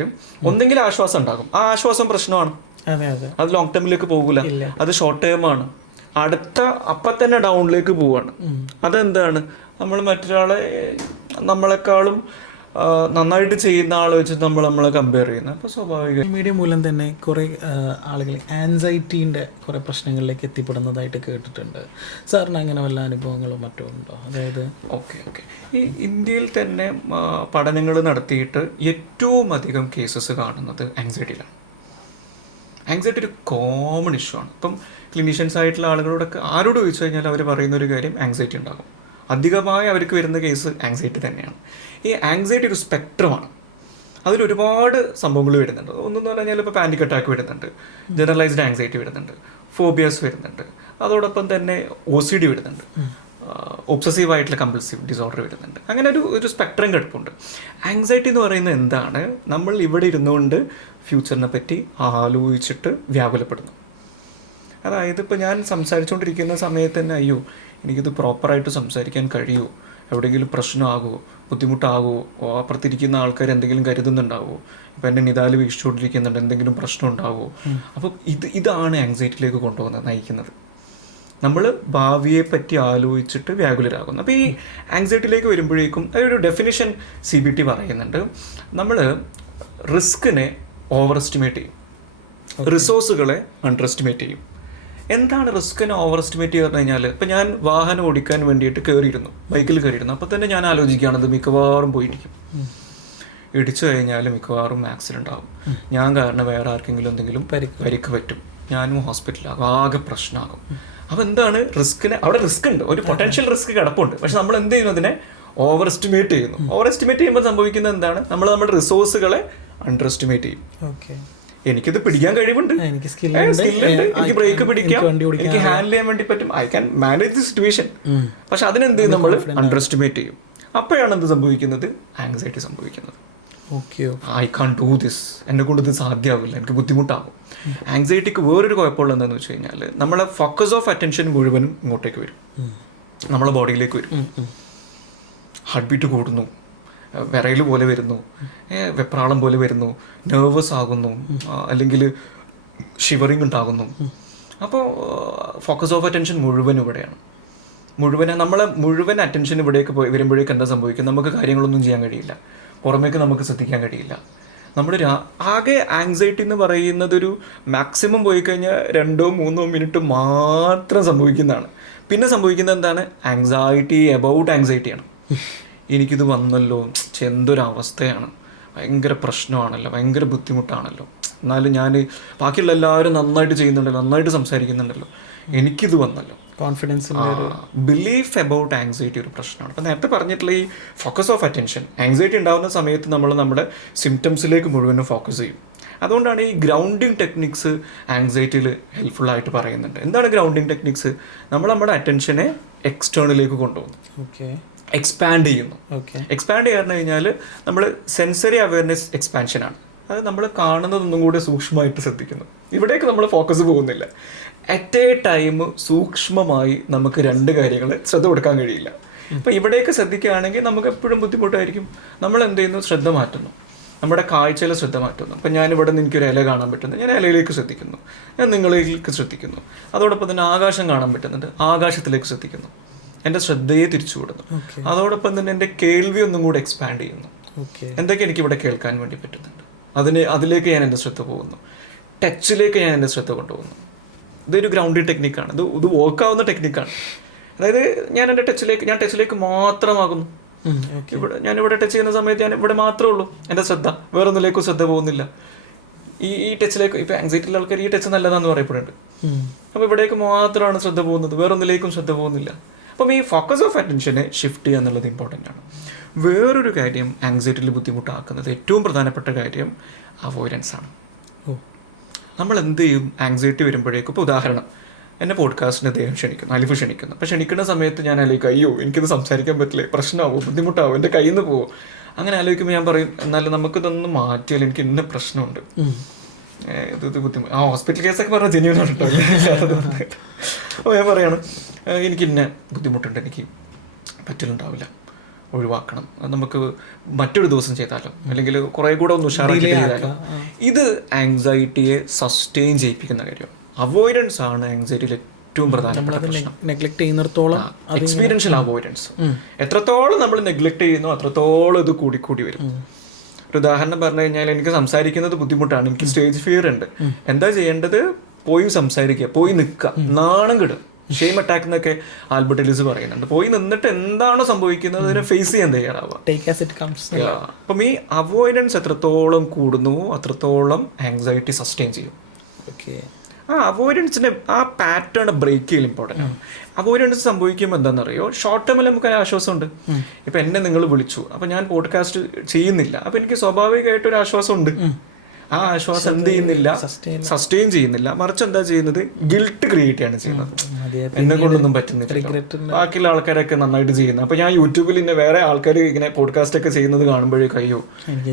ഒന്നെങ്കിലും ആശ്വാസം ഉണ്ടാകും. ആ ആശ്വാസം പ്രശ്നമാണ്. അത് ലോങ് ടേമിലേക്ക് പോകില്ല, അത് ഷോർട്ട് ടേം ആണ്. അപ്പം തന്നെ ഡൗണിലേക്ക് പോവാണ്. അതെന്താണ്? നമ്മൾ മറ്റൊരാളെ നമ്മളെക്കാളും നന്നായിട്ട് ചെയ്യുന്ന ആളെ വെച്ചിട്ട് നമ്മളെ കമ്പയർ ചെയ്യുന്നത്. അപ്പോൾ സ്വാഭാവികം മീഡിയ മൂലം തന്നെ കുറേ ആളുകൾ ആൻസൈറ്റീൻ്റെ കുറേ പ്രശ്നങ്ങളിലേക്ക് എത്തിപ്പെടുന്നതായിട്ട് കേട്ടിട്ടുണ്ട്. സാറിന് അങ്ങനെ വല്ല അനുഭവങ്ങളും മറ്റോ ഉണ്ടോ? അതായത് ഓക്കെ ഈ ഇന്ത്യയിൽ തന്നെ പഠനങ്ങൾ നടത്തിയിട്ട് ഏറ്റവും അധികം കേസസ് കാണുന്നത് ആങ്സൈറ്റിയിലാണ്. ആങ്സൈറ്റി ഒരു കോമൺ ഇഷ്യൂ ആണ്. ഇപ്പം ക്ലിനീഷ്യൻസ് ആയിട്ടുള്ള ആളുകളോടൊക്കെ ആരോട് ചോദിച്ചു കഴിഞ്ഞാൽ അവർ പറയുന്നൊരു കാര്യം ആങ്സൈറ്റി ഉണ്ടാകും. അധികമായി അവർക്ക് വരുന്ന കേസ് ആങ്സൈറ്റി തന്നെയാണ്. ഈ ആങ്സൈറ്റി ഒരു സ്പെക്ട്രമാണ്. അതിലൊരുപാട് സംഭവങ്ങൾ വരുന്നുണ്ട്. ഒന്നെന്ന് പറഞ്ഞാൽ ഇപ്പോൾ പാനിക് അറ്റാക്ക് വരുന്നുണ്ട്, ജനറലൈസ്ഡ് ആങ്സൈറ്റി വരുന്നുണ്ട്, ഫോബിയാസ് വരുന്നുണ്ട്, അതോടൊപ്പം തന്നെ OCD വരുന്നുണ്ട്, ഒബ്സസീവായിട്ടുള്ള കമ്പൾസീവ് ഡിസോർഡർ വരുന്നുണ്ട്. അങ്ങനെ ഒരു സ്പെക്ട്രം കിടപ്പുണ്ട്. ആങ്സൈറ്റി എന്ന് പറയുന്നത് എന്താണ്? നമ്മൾ ഇവിടെ ഇരുന്നുകൊണ്ട് ഫ്യൂച്ചറിനെ പറ്റി ആലോചിച്ചിട്ട് വ്യാകുലപ്പെടുന്നു. അതായത് ഇപ്പോൾ ഞാൻ സംസാരിച്ചുകൊണ്ടിരിക്കുന്ന സമയത്ത് തന്നെ അയ്യോ എനിക്കിത് പ്രോപ്പറായിട്ട് സംസാരിക്കാൻ കഴിയുമോ, എവിടെയെങ്കിലും പ്രശ്നമാകുമോ, ബുദ്ധിമുട്ടാകുമോ, അപ്പുറത്തിരിക്കുന്ന ആൾക്കാർ എന്തെങ്കിലും കരുതുന്നുണ്ടാവുമോ, ഇപ്പം എന്നെ നിതാല് വീക്ഷിച്ചുകൊണ്ടിരിക്കുന്നുണ്ട്, എന്തെങ്കിലും പ്രശ്നം ഉണ്ടാവുമോ. അപ്പോൾ ഇതാണ് ആങ്സൈറ്റിയിലേക്ക് നയിക്കുന്നത്. നമ്മൾ ഭാവിയെ പറ്റി ആലോചിച്ചിട്ട് വ്യാകുലരാകുന്നു. അപ്പോൾ ഈ ആങ്സൈറ്റിയിലേക്ക് വരുമ്പോഴേക്കും അതൊരു ഡെഫിനിഷൻ CBT പറയുന്നുണ്ട്. നമ്മൾ റിസ്കിനെ ഓവർ എസ്റ്റിമേറ്റ് ചെയ്യും, റിസോഴ്സുകളെ അണ്ടർ എസ്റ്റിമേറ്റ് ചെയ്യും. എന്താണ് റിസ്കിനെ ഓവർ എസ്റ്റിമേറ്റ് ചെയ്യുക കഴിഞ്ഞാൽ, ഇപ്പം ഞാൻ വാഹനം ഓടിക്കാൻ വേണ്ടിയിട്ട് ബൈക്കിൽ കയറിയിരുന്നു. അപ്പോൾ തന്നെ ഞാൻ ആലോചിക്കുകയാണത് മിക്കവാറും പോയിരിക്കും, ഇടിച്ചു കഴിഞ്ഞാൽ മിക്കവാറും ആക്സിഡൻ്റ് ആകും, ഞാൻ കാരണം വേറെ ആർക്കെങ്കിലും എന്തെങ്കിലും പരിക്ക് പറ്റും, ഞാനും ഹോസ്പിറ്റലാകും, ആകെ പ്രശ്നമാകും. അപ്പോൾ എന്താണ് അവിടെ റിസ്ക് ഉണ്ട്, ഒരു പൊട്ടൻഷ്യൽ റിസ്ക് കിടപ്പുണ്ട്. പക്ഷെ നമ്മൾ എന്ത് ചെയ്യുന്നു? അതിനെ ഓവർ എസ്റ്റിമേറ്റ് ചെയ്യുന്നു. ഓവർ എസ്റ്റിമേറ്റ് ചെയ്യുമ്പോൾ സംഭവിക്കുന്നത് എന്താണ്? നമ്മൾ നമ്മുടെ റിസോഴ്സുകളെ അണ്ടർ എസ്റ്റിമേറ്റ് ചെയ്യും. എനിക്കിത് പിടിക്കാൻ കഴിവുണ്ട്, എനിക്ക് സ്കില്ലുണ്ട്, എനിക്ക് ബ്രേക്ക് പിടിക്കാം, എനിക്ക് ഹാൻഡിൽ ചെയ്യാൻ വേണ്ടി പറ്റും, I can manage the situation. പക്ഷെ അതിനെന്ത് ചെയ്യും? നമ്മൾ അണ്ടർ എസ്റ്റിമേറ്റ് ചെയ്യും. അപ്പോഴാണ് എന്ത് സംഭവിക്കുന്നത്, ആങ്സൈറ്റി സംഭവിക്കുന്നത്. Okay, I can do this, എന്നെ കൊണ്ട് ഇത് സാധ്യമാവില്ല, എനിക്ക് ബുദ്ധിമുട്ടാകും. ആങ്സൈറ്റിക്ക് വേറൊരു കുഴപ്പമുള്ള എന്താണെന്ന് വെച്ച് കഴിഞ്ഞാൽ നമ്മളെ ഫോക്കസ് ഓഫ് അറ്റൻഷൻ മുഴുവനും ഇങ്ങോട്ടേക്ക് വരും, നമ്മളെ ബോഡിയിലേക്ക് വരും. ഹാർട്ട് ബീറ്റ് കൂടുന്നു, വിറയൽ പോലെ വരുന്നു, വെപ്രാളം പോലെ വരുന്നു, നെർവസ് ആകുന്നു, അല്ലെങ്കിൽ ഷിവറിങ് ഉണ്ടാകുന്നു. അപ്പോൾ ഫോക്കസ് ഓഫ് അറ്റൻഷൻ മുഴുവൻ ഇവിടെയാണ്. നമ്മളെ മുഴുവൻ അറ്റൻഷൻ ഇവിടേക്ക് വരുമ്പോഴേക്ക് എന്താ സംഭവിക്കും, നമുക്ക് കാര്യങ്ങളൊന്നും ചെയ്യാൻ കഴിയില്ല, പുറമേക്ക് നമുക്ക് ശ്രദ്ധിക്കാൻ കഴിയില്ല. നമ്മൾ ആകെ ആങ്സൈറ്റി എന്ന് പറയുന്നത് ഒരു മാക്സിമം പോയി കഴിഞ്ഞാൽ 2-3 മിനിറ്റ് മാത്രം സംഭവിക്കുന്നതാണ്. പിന്നെ സംഭവിക്കുന്നത് എന്താണ്, ആങ്സൈറ്റി എബൌട്ട് ആങ്സൈറ്റിയാണ്. എനിക്കിത് വന്നല്ലോ, എന്തൊരവസ്ഥയാണ്, ഭയങ്കര പ്രശ്നമാണല്ലോ, ഭയങ്കര ബുദ്ധിമുട്ടാണല്ലോ, എന്നാലും ഞാൻ ബാക്കിയുള്ള എല്ലാവരും നന്നായിട്ട് ചെയ്യുന്നുണ്ടല്ലോ, നന്നായിട്ട് സംസാരിക്കുന്നുണ്ടല്ലോ, എനിക്കിത് വന്നല്ലോ. കോൺഫിഡൻസ്, ബിലീഫ് എബൌട്ട് ആങ്സൈറ്റി ഒരു പ്രശ്നമാണ്. അപ്പം നേരത്തെ പറഞ്ഞിട്ടുള്ള ഈ ഫോക്കസ് ഓഫ് അറ്റൻഷൻ, ആങ്സൈറ്റി ഉണ്ടാകുന്ന സമയത്ത് നമ്മൾ നമ്മുടെ സിംറ്റംസിലേക്ക് മുഴുവനും ഫോക്കസ് ചെയ്യും. അതുകൊണ്ടാണ് ഈ ഗ്രൗണ്ടിങ് ടെക്നിക്സ് ആങ്സൈറ്റിയിൽ ഹെൽപ്ഫുള്ളായിട്ട് പറയുന്നുണ്ട്. എന്താണ് ഗ്രൗണ്ടിങ് ടെക്നിക്സ്? നമ്മൾ നമ്മുടെ അറ്റൻഷനെ എക്സ്റ്റേണലിലേക്ക് കൊണ്ടുപോകുന്നു, എക്സ്പാൻഡ് ചെയ്യുന്നു. എക്സ്പാൻഡ് ചെയ്യാന്ന് കഴിഞ്ഞാൽ നമ്മൾ സെൻസറി അവയർനെസ് എക്സ്പാൻഷനാണ്. അത് നമ്മൾ കാണുന്നതൊന്നും കൂടെ സൂക്ഷ്മമായിട്ട് ശ്രദ്ധിക്കുന്നു. ഇവിടേക്ക് നമ്മൾ ഫോക്കസ് പോകുന്നില്ല. അറ്റ് എ ടൈം സൂക്ഷ്മമായി നമുക്ക് 2 കാര്യങ്ങൾ ശ്രദ്ധ കൊടുക്കാൻ കഴിയില്ല. അപ്പോൾ ഇവിടേക്ക് ശ്രദ്ധിക്കുകയാണെങ്കിൽ നമുക്ക് എപ്പോഴും ബുദ്ധിമുട്ടായിരിക്കും. നമ്മൾ എന്ത് ചെയ്യുന്നു, ശ്രദ്ധ മാറ്റുന്നു, നമ്മുടെ കാഴ്ചയിൽ ശ്രദ്ധ മാറ്റുന്നു. അപ്പം ഞാനിവിടെ നിന്ന് എനിക്കൊരു ഇല കാണാൻ പറ്റുന്നു, ഞാൻ ഇലയിലേക്ക് ശ്രദ്ധിക്കുന്നു, ഞാൻ നിങ്ങളിലേക്ക് ശ്രദ്ധിക്കുന്നു. അതോടൊപ്പം തന്നെ ആകാശം കാണാൻ പറ്റുന്നുണ്ട്, ആകാശത്തിലേക്ക് ശ്രദ്ധിക്കുന്നു, എൻ്റെ ശ്രദ്ധയെ തിരിച്ചു വിടുന്നു. അതോടൊപ്പം തന്നെ എൻ്റെ കേൾവി ഒന്നും കൂടെ എക്സ്പാൻഡ് ചെയ്യുന്നു. എന്തൊക്കെ എനിക്കിവിടെ കേൾക്കാൻ വേണ്ടി പറ്റുന്നുണ്ട്, അതിലേക്ക് ഞാൻ എൻ്റെ ശ്രദ്ധ പോകുന്നു. ടച്ചിലേക്ക് ഞാൻ എൻ്റെ ശ്രദ്ധ കൊണ്ടുപോകുന്നു. ഇതൊരു ഗ്രൗണ്ടിങ് ടെക്നിക്കാണ്. ഇത് വർക്കാവുന്ന ടെക്നിക്കാണ്. അതായത് ഞാൻ ടച്ചിലേക്ക് മാത്രമാകുന്നു. ഞാനിവിടെ ടച്ച് ചെയ്യുന്ന സമയത്ത് ഞാൻ ഇവിടെ മാത്രമേ ഉള്ളൂ എൻ്റെ ശ്രദ്ധ, വേറൊന്നിലേക്കും ശ്രദ്ധ പോകുന്നില്ല. ഈ ടച്ചിലേക്ക്, ഇപ്പോൾ ആങ്സൈറ്റിയുള്ള ആൾക്കാർ ഈ ടച്ച് നല്ലതാണെന്ന് പറയപ്പെടുന്നുണ്ട്. അപ്പോൾ ഇവിടേക്ക് മാത്രമാണ് ശ്രദ്ധ പോകുന്നത്, വേറൊന്നിലേക്കും ശ്രദ്ധ പോകുന്നില്ല. അപ്പം ഈ ഫോക്കസ് ഓഫ് അറ്റൻഷനെ ഷിഫ്റ്റ് ചെയ്യുക എന്നുള്ളത് ഇമ്പോർട്ടൻ്റ് ആണ്. വേറൊരു കാര്യം ആങ്സൈറ്റിയിൽ ബുദ്ധിമുട്ടാക്കുന്നത്, ഏറ്റവും പ്രധാനപ്പെട്ട കാര്യം അവോയ്ഡൻസ് ആണ്. നമ്മൾ എന്ത് ചെയ്യും, ആങ്സൈറ്റി വരുമ്പോഴേക്കും, ഇപ്പോൾ ഉദാഹരണം, എന്നെ പോഡ്കാസ്റ്റിന് അദ്ദേഹം ക്ഷണിക്കുന്നു, അലിഫ് ക്ഷണിക്കുന്നു. അപ്പോൾ ക്ഷണിക്കുന്ന സമയത്ത് ഞാൻ ആലോചിക്കും, അയ്യോ എനിക്കിത് സംസാരിക്കാൻ പറ്റില്ലേ, പ്രശ്നമാവും, ബുദ്ധിമുട്ടാവും, എൻ്റെ കയ്യിൽ നിന്ന് പോകും. അങ്ങനെ ആലോചിക്കുമ്പോൾ ഞാൻ പറയും, എന്നാലും നമുക്കിതൊന്നും മാറ്റിയാൽ എനിക്ക് ഇന്ന പ്രശ്നമുണ്ട്, ഇത് ബുദ്ധിമുട്ട്. ഹോസ്പിറ്റൽ കേസൊക്കെ പറഞ്ഞാൽ ജെന്യൂനാണ് കേട്ടോ. അപ്പോൾ ഞാൻ പറയാണ്, എനിക്ക് ഇന്ന ബുദ്ധിമുട്ടുണ്ട്, എനിക്ക് പറ്റലുണ്ടാവില്ല, ഒഴിവാക്കണം, നമുക്ക് മറ്റൊരു ദിവസം ചെയ്താലോ, അല്ലെങ്കിൽ കുറേ കൂടെ ഒന്ന് ഉഷാറാക്കി ചെയ്താലോ. ഇത് ആങ്സൈറ്റിയെ സസ്റ്റെയിൻ ചെയ്യിപ്പിക്കുന്ന കാര്യമാണ്. അവോയ്ഡൻസ് ആണ് ആങ്സൈറ്റിയിൽ ഏറ്റവും പ്രധാനപ്പെട്ട പ്രശ്നം. Experiential avoidance. എത്രത്തോളം നമ്മൾ നെഗ്ലക്ട് ചെയ്യുന്നു അത്രത്തോളം ഇത് കൂടി വരും. ഒരു ഉദാഹരണം പറഞ്ഞു കഴിഞ്ഞാൽ, എനിക്ക് സംസാരിക്കുന്നത് ബുദ്ധിമുട്ടാണ്, എനിക്ക് സ്റ്റേജ് ഫിയർ ഉണ്ട്. എന്താ ചെയ്യേണ്ടത്? പോയി സംസാരിക്കുക, പോയി നിൽക്കുക, നാണം കെടുക. ഷെയിം അറ്റാക്ക് എന്നൊക്കെ ആൽബർട്ട് എലിസ് പറയുന്നുണ്ട്. പോയി നിന്നിട്ട് എന്താണോ സംഭവിക്കുന്നത് അതിനെ ഫേസ് ചെയ്യാൻ തയ്യാറാവുക. അപ്പം ഈ അവോയ്ഡൻസ് എത്രത്തോളം കൂടുന്നുവോ അത്രത്തോളം ആങ്സൈറ്റി സസ്റ്റെയിൻ ചെയ്യും. ആ അവോയ്ഡൻസിന്റെ ആ പാറ്റേൺ ബ്രേക്ക് ചെയ്യൽ ഇമ്പോർട്ടൻ്റ് ആണ്. അവോയ്ഡൻസ് സംഭവിക്കുമ്പോൾ എന്താണെന്നറിയോ, ഷോർട്ട് ടേമിൽ നമുക്ക് ആശ്വാസമുണ്ട്. ഇപ്പം എന്നെ നിങ്ങൾ വിളിച്ചു, അപ്പം ഞാൻ പോഡ്കാസ്റ്റ് ചെയ്യുന്നില്ല, അപ്പം എനിക്ക് സ്വാഭാവികമായിട്ടൊരു ആശ്വാസമുണ്ട്. ആ ആശ്വാസം എന്ത് ചെയ്യുന്നില്ല, സസ്റ്റെയിൻ ചെയ്യുന്നില്ല, മറിച്ച് എന്താ ചെയ്യുന്നത്, ഗിൽട്ട് ക്രിയേറ്റ് ആണ് ചെയ്യുന്നത്. എന്നെ കൊണ്ടൊന്നും പറ്റുന്നില്ല, ബാക്കിയുള്ള ആൾക്കാരൊക്കെ നന്നായിട്ട് ചെയ്യുന്നത്. അപ്പൊ ഞാൻ യൂട്യൂബിൽ ഇന്നെ വേറെ ആൾക്കാർ ഇങ്ങനെ പോഡ്കാസ്റ്റ് ഒക്കെ ചെയ്യുന്നത് കാണുമ്പോഴേക്കും അയ്യോ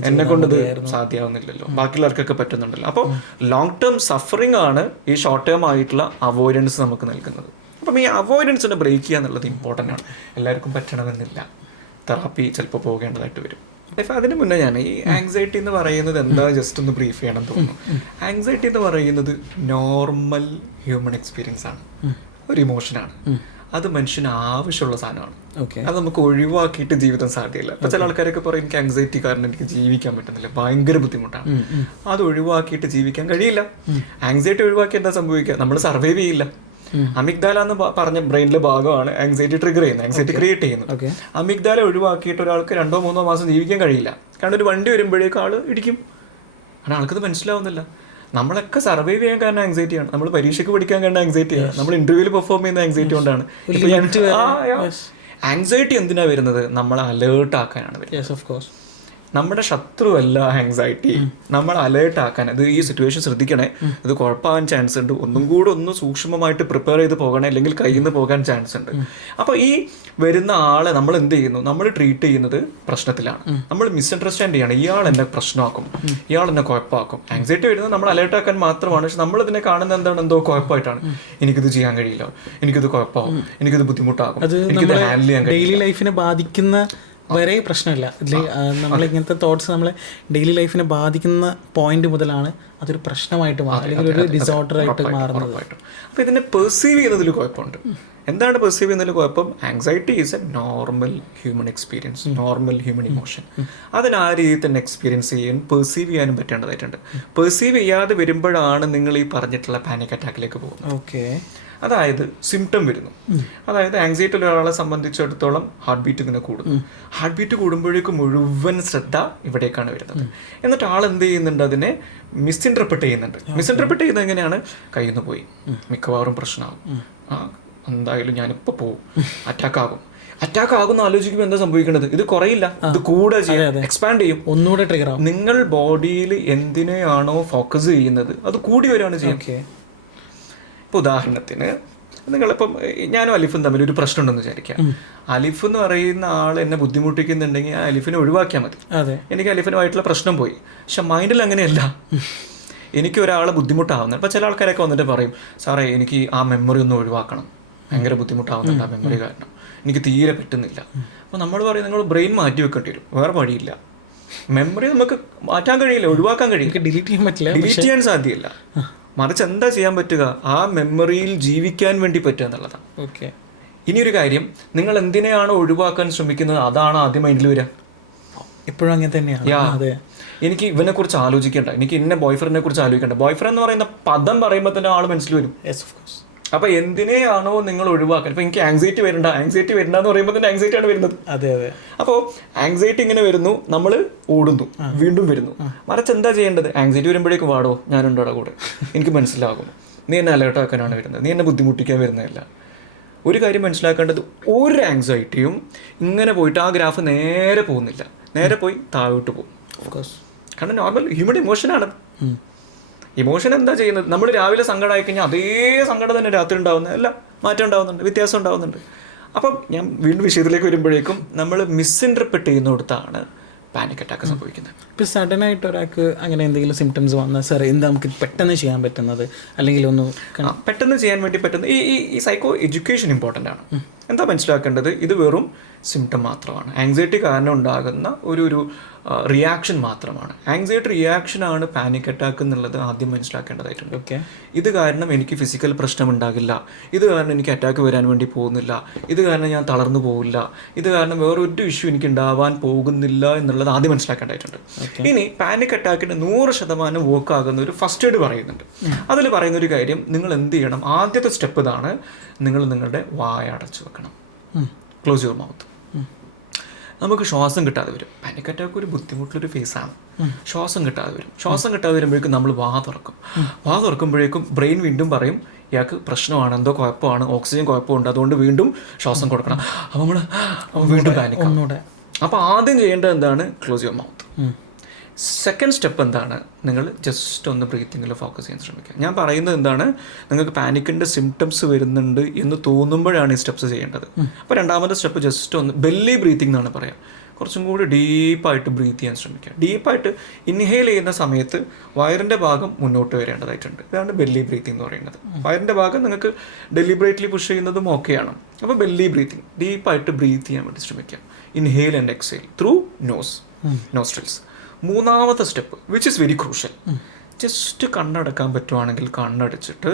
എന്നെ കൊണ്ടത് സാധ്യമാവുന്നില്ലല്ലോ, ബാക്കിയുള്ളവർക്കൊക്കെ പറ്റുന്നുണ്ടല്ലോ. അപ്പോൾ ലോങ് ടേം സഫറിങ് ആണ് ഈ ഷോർട്ട് ടേം ആയിട്ടുള്ള അവോയ്ഡൻസ് നമുക്ക് നൽകുന്നത്. അപ്പം ഈ അവോയ്ഡൻസിനെ ബ്രേക്ക് ചെയ്യുക എന്നുള്ളത് ഇമ്പോർട്ടൻ്റ് ആണ്. എല്ലാവർക്കും പറ്റണമെന്നില്ല, തെറാപ്പി ചിലപ്പോൾ പോകേണ്ടതായിട്ട് വരും. ഇപ്പം അതിന് മുന്നേ ഞാൻ ഈ ആങ്സൈറ്റി എന്ന് പറയുന്നത് എന്താ ജസ്റ്റ് ഒന്ന് ബ്രീഫ് ചെയ്യണം തോന്നുന്നു. ആങ്സൈറ്റി എന്ന് പറയുന്നത് നോർമൽ ഹ്യൂമൻ എക്സ്പീരിയൻസ് ആണ്, ഒരു ഇമോഷനാണ്. അത് മനുഷ്യന് ആവശ്യമുള്ള സാധനമാണ്. അത് നമുക്ക് ഒഴിവാക്കിയിട്ട് ജീവിതം സാധ്യമല്ല. ഇപ്പം ചില ആൾക്കാരൊക്കെ പറയും, എനിക്ക് ആങ്സൈറ്റി കാരണം എനിക്ക് ജീവിക്കാൻ പറ്റുന്നില്ല, ഭയങ്കര ബുദ്ധിമുട്ടാണ്. അത് ഒഴിവാക്കിയിട്ട് ജീവിക്കാൻ കഴിയില്ല. ആങ്സൈറ്റി ഒഴിവാക്കി എന്താ സംഭവിക്കുക, നമ്മൾ സർവൈവ് ചെയ്യില്ല. അമിഗ്ദാല എന്ന് പറഞ്ഞ ബ്രെയിനിലെ ഭാഗമാണ് ആങ്സൈറ്റി ട്രിഗർ ചെയ്യുന്നത്, ആങ്സൈറ്റി ക്രിയേറ്റ് ചെയ്യുന്നത്. അമിഗ്ദാല ഒഴിവാക്കിയിട്ട് ഒരാൾക്ക് 2-3 മാസം ജീവിക്കാൻ കഴിയില്ല. കാരണം ഒരു വണ്ടി വരുമ്പോഴേക്കും ആള് ഇടിക്കും. കാരണം ആൾക്കത് മനസ്സിലാവുന്നില്ല. നമ്മളൊക്കെ സർവൈവ് ചെയ്യാൻ കാരണം ആങ്സൈറ്റിയാണ്. നമ്മൾ പരീക്ഷയ്ക്ക് പഠിക്കാൻ കാരണം ആങ്സൈറ്റിയാണ്. നമ്മൾ ഇന്റർവ്യൂവിൽ പെർഫോം ചെയ്യുന്ന ആങ്സൈറ്റി കൊണ്ടാണ്. ആങ്സൈറ്റി എന്തിനാ വരുന്നത്, നമ്മളെ അലേർട്ട് ആക്കാനാണ് വരുന്നത്. നമ്മുടെ ശത്രുവല്ല ആങ്സൈറ്റി. നമ്മൾ അലേർട്ട് ആക്കാൻ, അത് ഈ സിറ്റുവേഷൻ ശ്രദ്ധിക്കണേ, ഇത് കുഴപ്പമാകാൻ ചാൻസ് ഉണ്ട്, ഒന്നും കൂടെ ഒന്ന് സൂക്ഷ്മമായിട്ട് പ്രിപ്പയർ ചെയ്ത് പോകണേ, അല്ലെങ്കിൽ കയ്യിൽ നിന്ന് പോകാൻ ചാൻസ് ഉണ്ട്. അപ്പോൾ ഈ വരുന്ന ആളെ നമ്മൾ എന്ത് ചെയ്യുന്നു, നമ്മൾ ട്രീറ്റ് ചെയ്യുന്നത് പ്രശ്നത്തിലാണ്. നമ്മൾ മിസ്അണ്ടർസ്റ്റാൻഡ് ചെയ്യണം, ഇയാൾ എന്നെ പ്രശ്നമാക്കും, ഇയാൾ എന്നെ കുഴപ്പമാക്കും. ആങ്സൈറ്റി വരുന്നത് നമ്മൾ അലേർട്ട് ആക്കാൻ മാത്രമാണ്. പക്ഷെ നമ്മൾ ഇതിനെ കാണുന്നത് എന്താണ്, എന്തോ കുഴപ്പമായിട്ടാണ്. എനിക്കിത് ചെയ്യാൻ കഴിയില്ല, എനിക്കിത് കുഴപ്പമാകും, എനിക്കിത് ബുദ്ധിമുട്ടാകും, എനിക്കിത് ഹാൻഡിൽ ചെയ്യാൻ കഴിയില്ല. ഡെയിലി ലൈഫിനെ ബാധിക്കുന്ന വരെ പ്രശ്നമില്ല. നമ്മൾ ഇങ്ങനത്തെ തോട്ട്സ് നമ്മളെ ഡെയിലി ലൈഫിനെ ബാധിക്കുന്ന പോയിന്റ് മുതലാണ് അതൊരു പ്രശ്നമായിട്ട് മാറും, അല്ലെങ്കിൽ ഒരു ഡിസോർഡർ ആയിട്ട് മാറുന്നത്. അപ്പോൾ ഇതിനെ പെർസീവ് ചെയ്യുന്നതിൽ കുഴപ്പമുണ്ട്. എന്താണ് പെർസീവ് ചെയ്യുന്നതിൽ കുഴപ്പം? Anxiety is A normal human experience, normal human emotion. അതിന് ആ രീതിയിൽ തന്നെ എക്സ്പീരിയൻസ് ചെയ്യാനും പെർസീവ് ചെയ്യാനും പറ്റേണ്ടതായിട്ടുണ്ട്. പെർസീവ് ചെയ്യാതെ വരുമ്പോഴാണ് നിങ്ങൾ ഈ പറഞ്ഞിട്ടുള്ള പാനിക് അറ്റാക്കിലേക്ക് പോകുന്നത്. ഓക്കെ, അതായത് സിംറ്റം വരുന്നു. അതായത് ആങ്സൈറ്റി ഉള്ള ഒരാളെ സംബന്ധിച്ചിടത്തോളം ഹാർട്ട് ബീറ്റ് ഇങ്ങനെ കൂടുന്നു. ഹാർട്ട് ബീറ്റ് കൂടുമ്പോഴേക്കും മുഴുവൻ ശ്രദ്ധ ഇവിടേക്കാണ് വരുന്നത്. എന്നിട്ട് ആൾ എന്ത് ചെയ്യുന്നുണ്ട്, അതിനെ മിസ്ഇൻറ്റർപ്രറ്റ് ചെയ്യുന്നുണ്ട്. മിസ്ഇൻറ്റർപ്രറ്റ് ചെയ്യുന്നത് എങ്ങനെയാണ്? കയ്യിൽ നിന്ന് പോയി, മിക്കവാറും പ്രശ്നമാകും, എന്തായാലും ഞാനിപ്പോൾ പോവും, അറ്റാക്ക് ആകുന്ന ആലോചിക്കുമ്പോൾ എന്താ സംഭവിക്കേണ്ടത്? ഇത് കുറയില്ല, ഇത് കൂടെ ചെയ്യും, എക്സ്പാൻഡ് ചെയ്യും, ഒന്നുകൂടെ ട്രിഗർ ആവും. നിങ്ങൾ ബോഡിയിൽ എന്തിനെയാണോ ഫോക്കസ് ചെയ്യുന്നത് അത് കൂടി വരികയാണ് ചെയ്യുന്നത്. ഇപ്പോൾ ഉദാഹരണത്തിന് നിങ്ങളിപ്പം ഞാനും അലിഫും തമ്മിൽ ഒരു പ്രശ്നം ഉണ്ടെന്ന് വിചാരിക്കാം. അലിഫ് എന്ന് പറയുന്ന ആൾ എന്നെ ബുദ്ധിമുട്ടിക്കുന്നുണ്ടെങ്കിൽ ആ അലിഫിനെ ഒഴിവാക്കിയാൽ മതി, എനിക്ക് അലിഫിനുമായിട്ടുള്ള പ്രശ്നം പോയി. പക്ഷെ മൈൻഡിൽ അങ്ങനെയല്ല. എനിക്ക് ഒരാളെ ബുദ്ധിമുട്ടാവുന്നത്, ഇപ്പോൾ ചില ആൾക്കാരൊക്കെ വന്നിട്ട് പറയും, സാറേ എനിക്ക് ആ മെമ്മറി ഒന്ന് ഒഴിവാക്കണം, ഭയങ്കര ബുദ്ധിമുട്ടാവുന്നുണ്ട് ആ മെമ്മറി കാരണം, എനിക്ക് തീരെ പറ്റുന്നില്ല. അപ്പോൾ നമ്മൾ പറയും, നിങ്ങൾ ബ്രെയിൻ മാറ്റി വെക്കേണ്ടി വരും, വേറെ വഴിയില്ല. മെമ്മറി നമുക്ക് മാറ്റാൻ കഴിയില്ല, ഒഴിവാക്കാൻ കഴിയില്ല, ഡിലീറ്റ് ചെയ്യാൻ പറ്റില്ല, ഡിലീറ്റ് ചെയ്യാൻ സാധ്യമല്ല. മറിച്ച് എന്താ ചെയ്യാൻ പറ്റുക, ആ മെമ്മറിയിൽ ജീവിക്കാൻ വേണ്ടി പറ്റുക എന്നുള്ളതാണ്. ഓക്കെ. ഇനിയൊരു കാര്യം, നിങ്ങൾ എന്തിനെയാണോ ഒഴിവാക്കാൻ ശ്രമിക്കുന്നത് അതാണ് ആദ്യം മൈൻഡിൽ വരിക. എപ്പോഴും അങ്ങനെ തന്നെയാണ്. എനിക്ക് ഇവനെ കുറിച്ച് ആലോചിക്കേണ്ട, എനിക്ക് ഇന്ന ബോയ്ഫ്രണ്ടിനെ കുറിച്ച് ആലോചിക്കേണ്ട. ബോയ്ഫ്രണ്ട് എന്ന് പറയുന്ന പദം പറയുമ്പോൾ തന്നെ ആൾ മനസ്സിൽ വരും. അപ്പൊ എന്തിനെയാണോ നിങ്ങൾ ഒഴിവാക്കാൻ, ഇപ്പൊ എനിക്ക് ആങ്സൈറ്റി വരണ്ട എന്ന് പറയുമ്പോൾ തന്നെ ആങ്സൈറ്റി ആണ് വരുന്നത്. അപ്പോൾ ആങ്സൈറ്റി ഇങ്ങനെ വരുന്നു, നമ്മൾ ഓടുന്നു, വീണ്ടും വരുന്നു. മറിച്ച് എന്താ ചെയ്യേണ്ടത്? ആങ്സൈറ്റി വരുമ്പോഴേക്കും വാടോ, ഞാനുണ്ടോടെ കൂടെ, എനിക്ക് മനസ്സിലാകും, നീ എന്നെ അലേർട്ടാക്കാനാണ് വരുന്നത്, നീ എന്നെ ബുദ്ധിമുട്ടിക്കാൻ വരുന്നതല്ല. ഒരു കാര്യം മനസ്സിലാക്കേണ്ടത്, ഒരു ആങ്സൈറ്റിയും ഇങ്ങനെ പോയിട്ട് ആ ഗ്രാഫ് നേരെ പോകുന്നില്ല, നേരെ പോയി താഴോട്ട് പോകും. കാരണം നോർമൽ ഹ്യൂമൻ ഇമോഷനാണ്. ഇമോഷൻ എന്താ ചെയ്യുന്നത്? നമ്മൾ രാവിലെ സങ്കടമായി കഴിഞ്ഞാൽ അതേ സങ്കടം തന്നെ രാത്രി ഉണ്ടാവുന്നത്, അല്ല, മാറ്റം ഉണ്ടാവുന്നുണ്ട്, വ്യത്യാസം ഉണ്ടാവുന്നുണ്ട്. അപ്പം ഞാൻ വീണ്ടും വിഷയത്തിലേക്ക് വരുമ്പോഴേക്കും നമ്മൾ മിസ്ഇൻറ്റർപ്രറ്റ് ചെയ്യുന്നിടത്താണ് പാനിക് അറ്റാക്ക് സംഭവിക്കുന്നത്. ഇപ്പോൾ സഡൻ ആയിട്ട് ഒരാൾക്ക് അങ്ങനെ എന്തെങ്കിലും സിംറ്റംസ് വന്നാൽ സാർ എന്താ നമുക്ക് പെട്ടെന്ന് ചെയ്യാൻ പറ്റുന്നത്, അല്ലെങ്കിൽ ഒന്ന് പെട്ടെന്ന് ചെയ്യാൻ വേണ്ടി പറ്റുന്ന ഈ സൈക്കോ എഡ്യൂക്കേഷൻ ഇമ്പോർട്ടൻ്റ് ആണ്. എന്താ മനസ്സിലാക്കേണ്ടത്? ഇത് വെറും സിംറ്റം മാത്രമാണ്, ആങ്സൈറ്റി കാരണം ഉണ്ടാകുന്ന ഒരു റിയാക്ഷൻ മാത്രമാണ്. ആങ്സൈറ്റി റിയാക്ഷനാണ് പാനിക് അറ്റാക്ക് എന്നുള്ളത് ആദ്യം മനസ്സിലാക്കേണ്ടതായിട്ടുണ്ട്. ഇത് കാരണം എനിക്ക് ഫിസിക്കൽ പ്രശ്നം ഉണ്ടാകില്ല, ഇത് കാരണം എനിക്ക് അറ്റാക്ക് വരാൻ വേണ്ടി പോകുന്നില്ല, ഇത് കാരണം ഞാൻ തളർന്നു പോകില്ല, ഇത് കാരണം വേറൊരു ഇഷ്യൂ എനിക്ക് ഉണ്ടാവാൻ പോകുന്നില്ല എന്നുള്ളത് ആദ്യം മനസ്സിലാക്കേണ്ടതായിട്ടുണ്ട്. ഇനി പാനിക് അറ്റാക്കിന് 100% വർക്ക് ആകുന്ന ഒരു ഫസ്റ്റ് എയ്ഡ് പറയുന്നുണ്ട്. അതിൽ പറയുന്നൊരു കാര്യം, നിങ്ങൾ എന്ത് ചെയ്യണം? ആദ്യത്തെ സ്റ്റെപ്പ് ഇതാണ്, നിങ്ങൾ നിങ്ങളുടെ വായ അടച്ചു വെക്കണം, ക്ലോസ് യുവർ മൗത്ത്. നമുക്ക് ശ്വാസം കിട്ടാതെ വരും. പാനിക് അറ്റാക്ക് ഒരു ബുദ്ധിമുട്ടുള്ളൊരു ഫേസാണ്. ശ്വാസം കിട്ടാതെ വരും. ശ്വാസം കിട്ടാതെ വരുമ്പോഴേക്കും നമ്മൾ വാ തുറക്കുമ്പോഴേക്കും ബ്രെയിൻ വീണ്ടും പറയും, ഇയാൾക്ക് പ്രശ്നമാണ്, എന്തോ കുഴപ്പമാണ്, ഓക്സിജൻ കുഴപ്പമുണ്ട്, അതുകൊണ്ട് വീണ്ടും ശ്വാസം കൊടുക്കണം. അപ്പോൾ നമ്മൾ വീണ്ടും പാനിക് ആവും. അപ്പോൾ ആദ്യം ചെയ്യേണ്ടത് എന്താണ്? Close your mouth. Second step എന്താണ്? നിങ്ങൾ ജസ്റ്റ് ഒന്ന് ബ്രീത്തിങ്ങിൽ ഫോക്കസ് ചെയ്യാൻ ശ്രമിക്കുക. ഞാൻ പറയുന്നത് എന്താണ്, നിങ്ങൾക്ക് പാനിക്കിൻ്റെ സിംറ്റംസ് വരുന്നുണ്ട് എന്ന് തോന്നുമ്പോഴാണ് ഈ സ്റ്റെപ്സ് ചെയ്യേണ്ടത്. അപ്പോൾ രണ്ടാമത്തെ സ്റ്റെപ്പ് ജസ്റ്റ് ഒന്ന് ബെല്ലി ബ്രീത്തിങ് എന്നാണ് പറയുക. കുറച്ചും കൂടി ഡീപ്പായിട്ട് ബ്രീത്ത് ചെയ്യാൻ ശ്രമിക്കുക. ഡീപ്പായിട്ട് ഇൻഹെയിൽ ചെയ്യുന്ന സമയത്ത് വയറിൻ്റെ ഭാഗം മുന്നോട്ട് വരേണ്ടതായിട്ടുണ്ട്. ഇതാണ് ബെല്ലി ബ്രീത്തിങ് എന്ന് പറയുന്നത്. വയറിൻ്റെ ഭാഗം നിങ്ങൾക്ക് ഡെലിബറേറ്റ്ലി പുഷ് ചെയ്യുന്നതും ഓക്കെയാണ്. അപ്പോൾ ബെല്ലി ബ്രീത്തിങ്, ഡീപ്പായിട്ട് ബ്രീത്ത് ചെയ്യാൻ വേണ്ടി ശ്രമിക്കുക. Inhale and exhale through nostrils. മൂന്നാമത്തെ step, which is very crucial, just കണ്ണടക്കാൻ പറ്റുവാണെങ്കിൽ കണ്ണടച്ചിട്ട്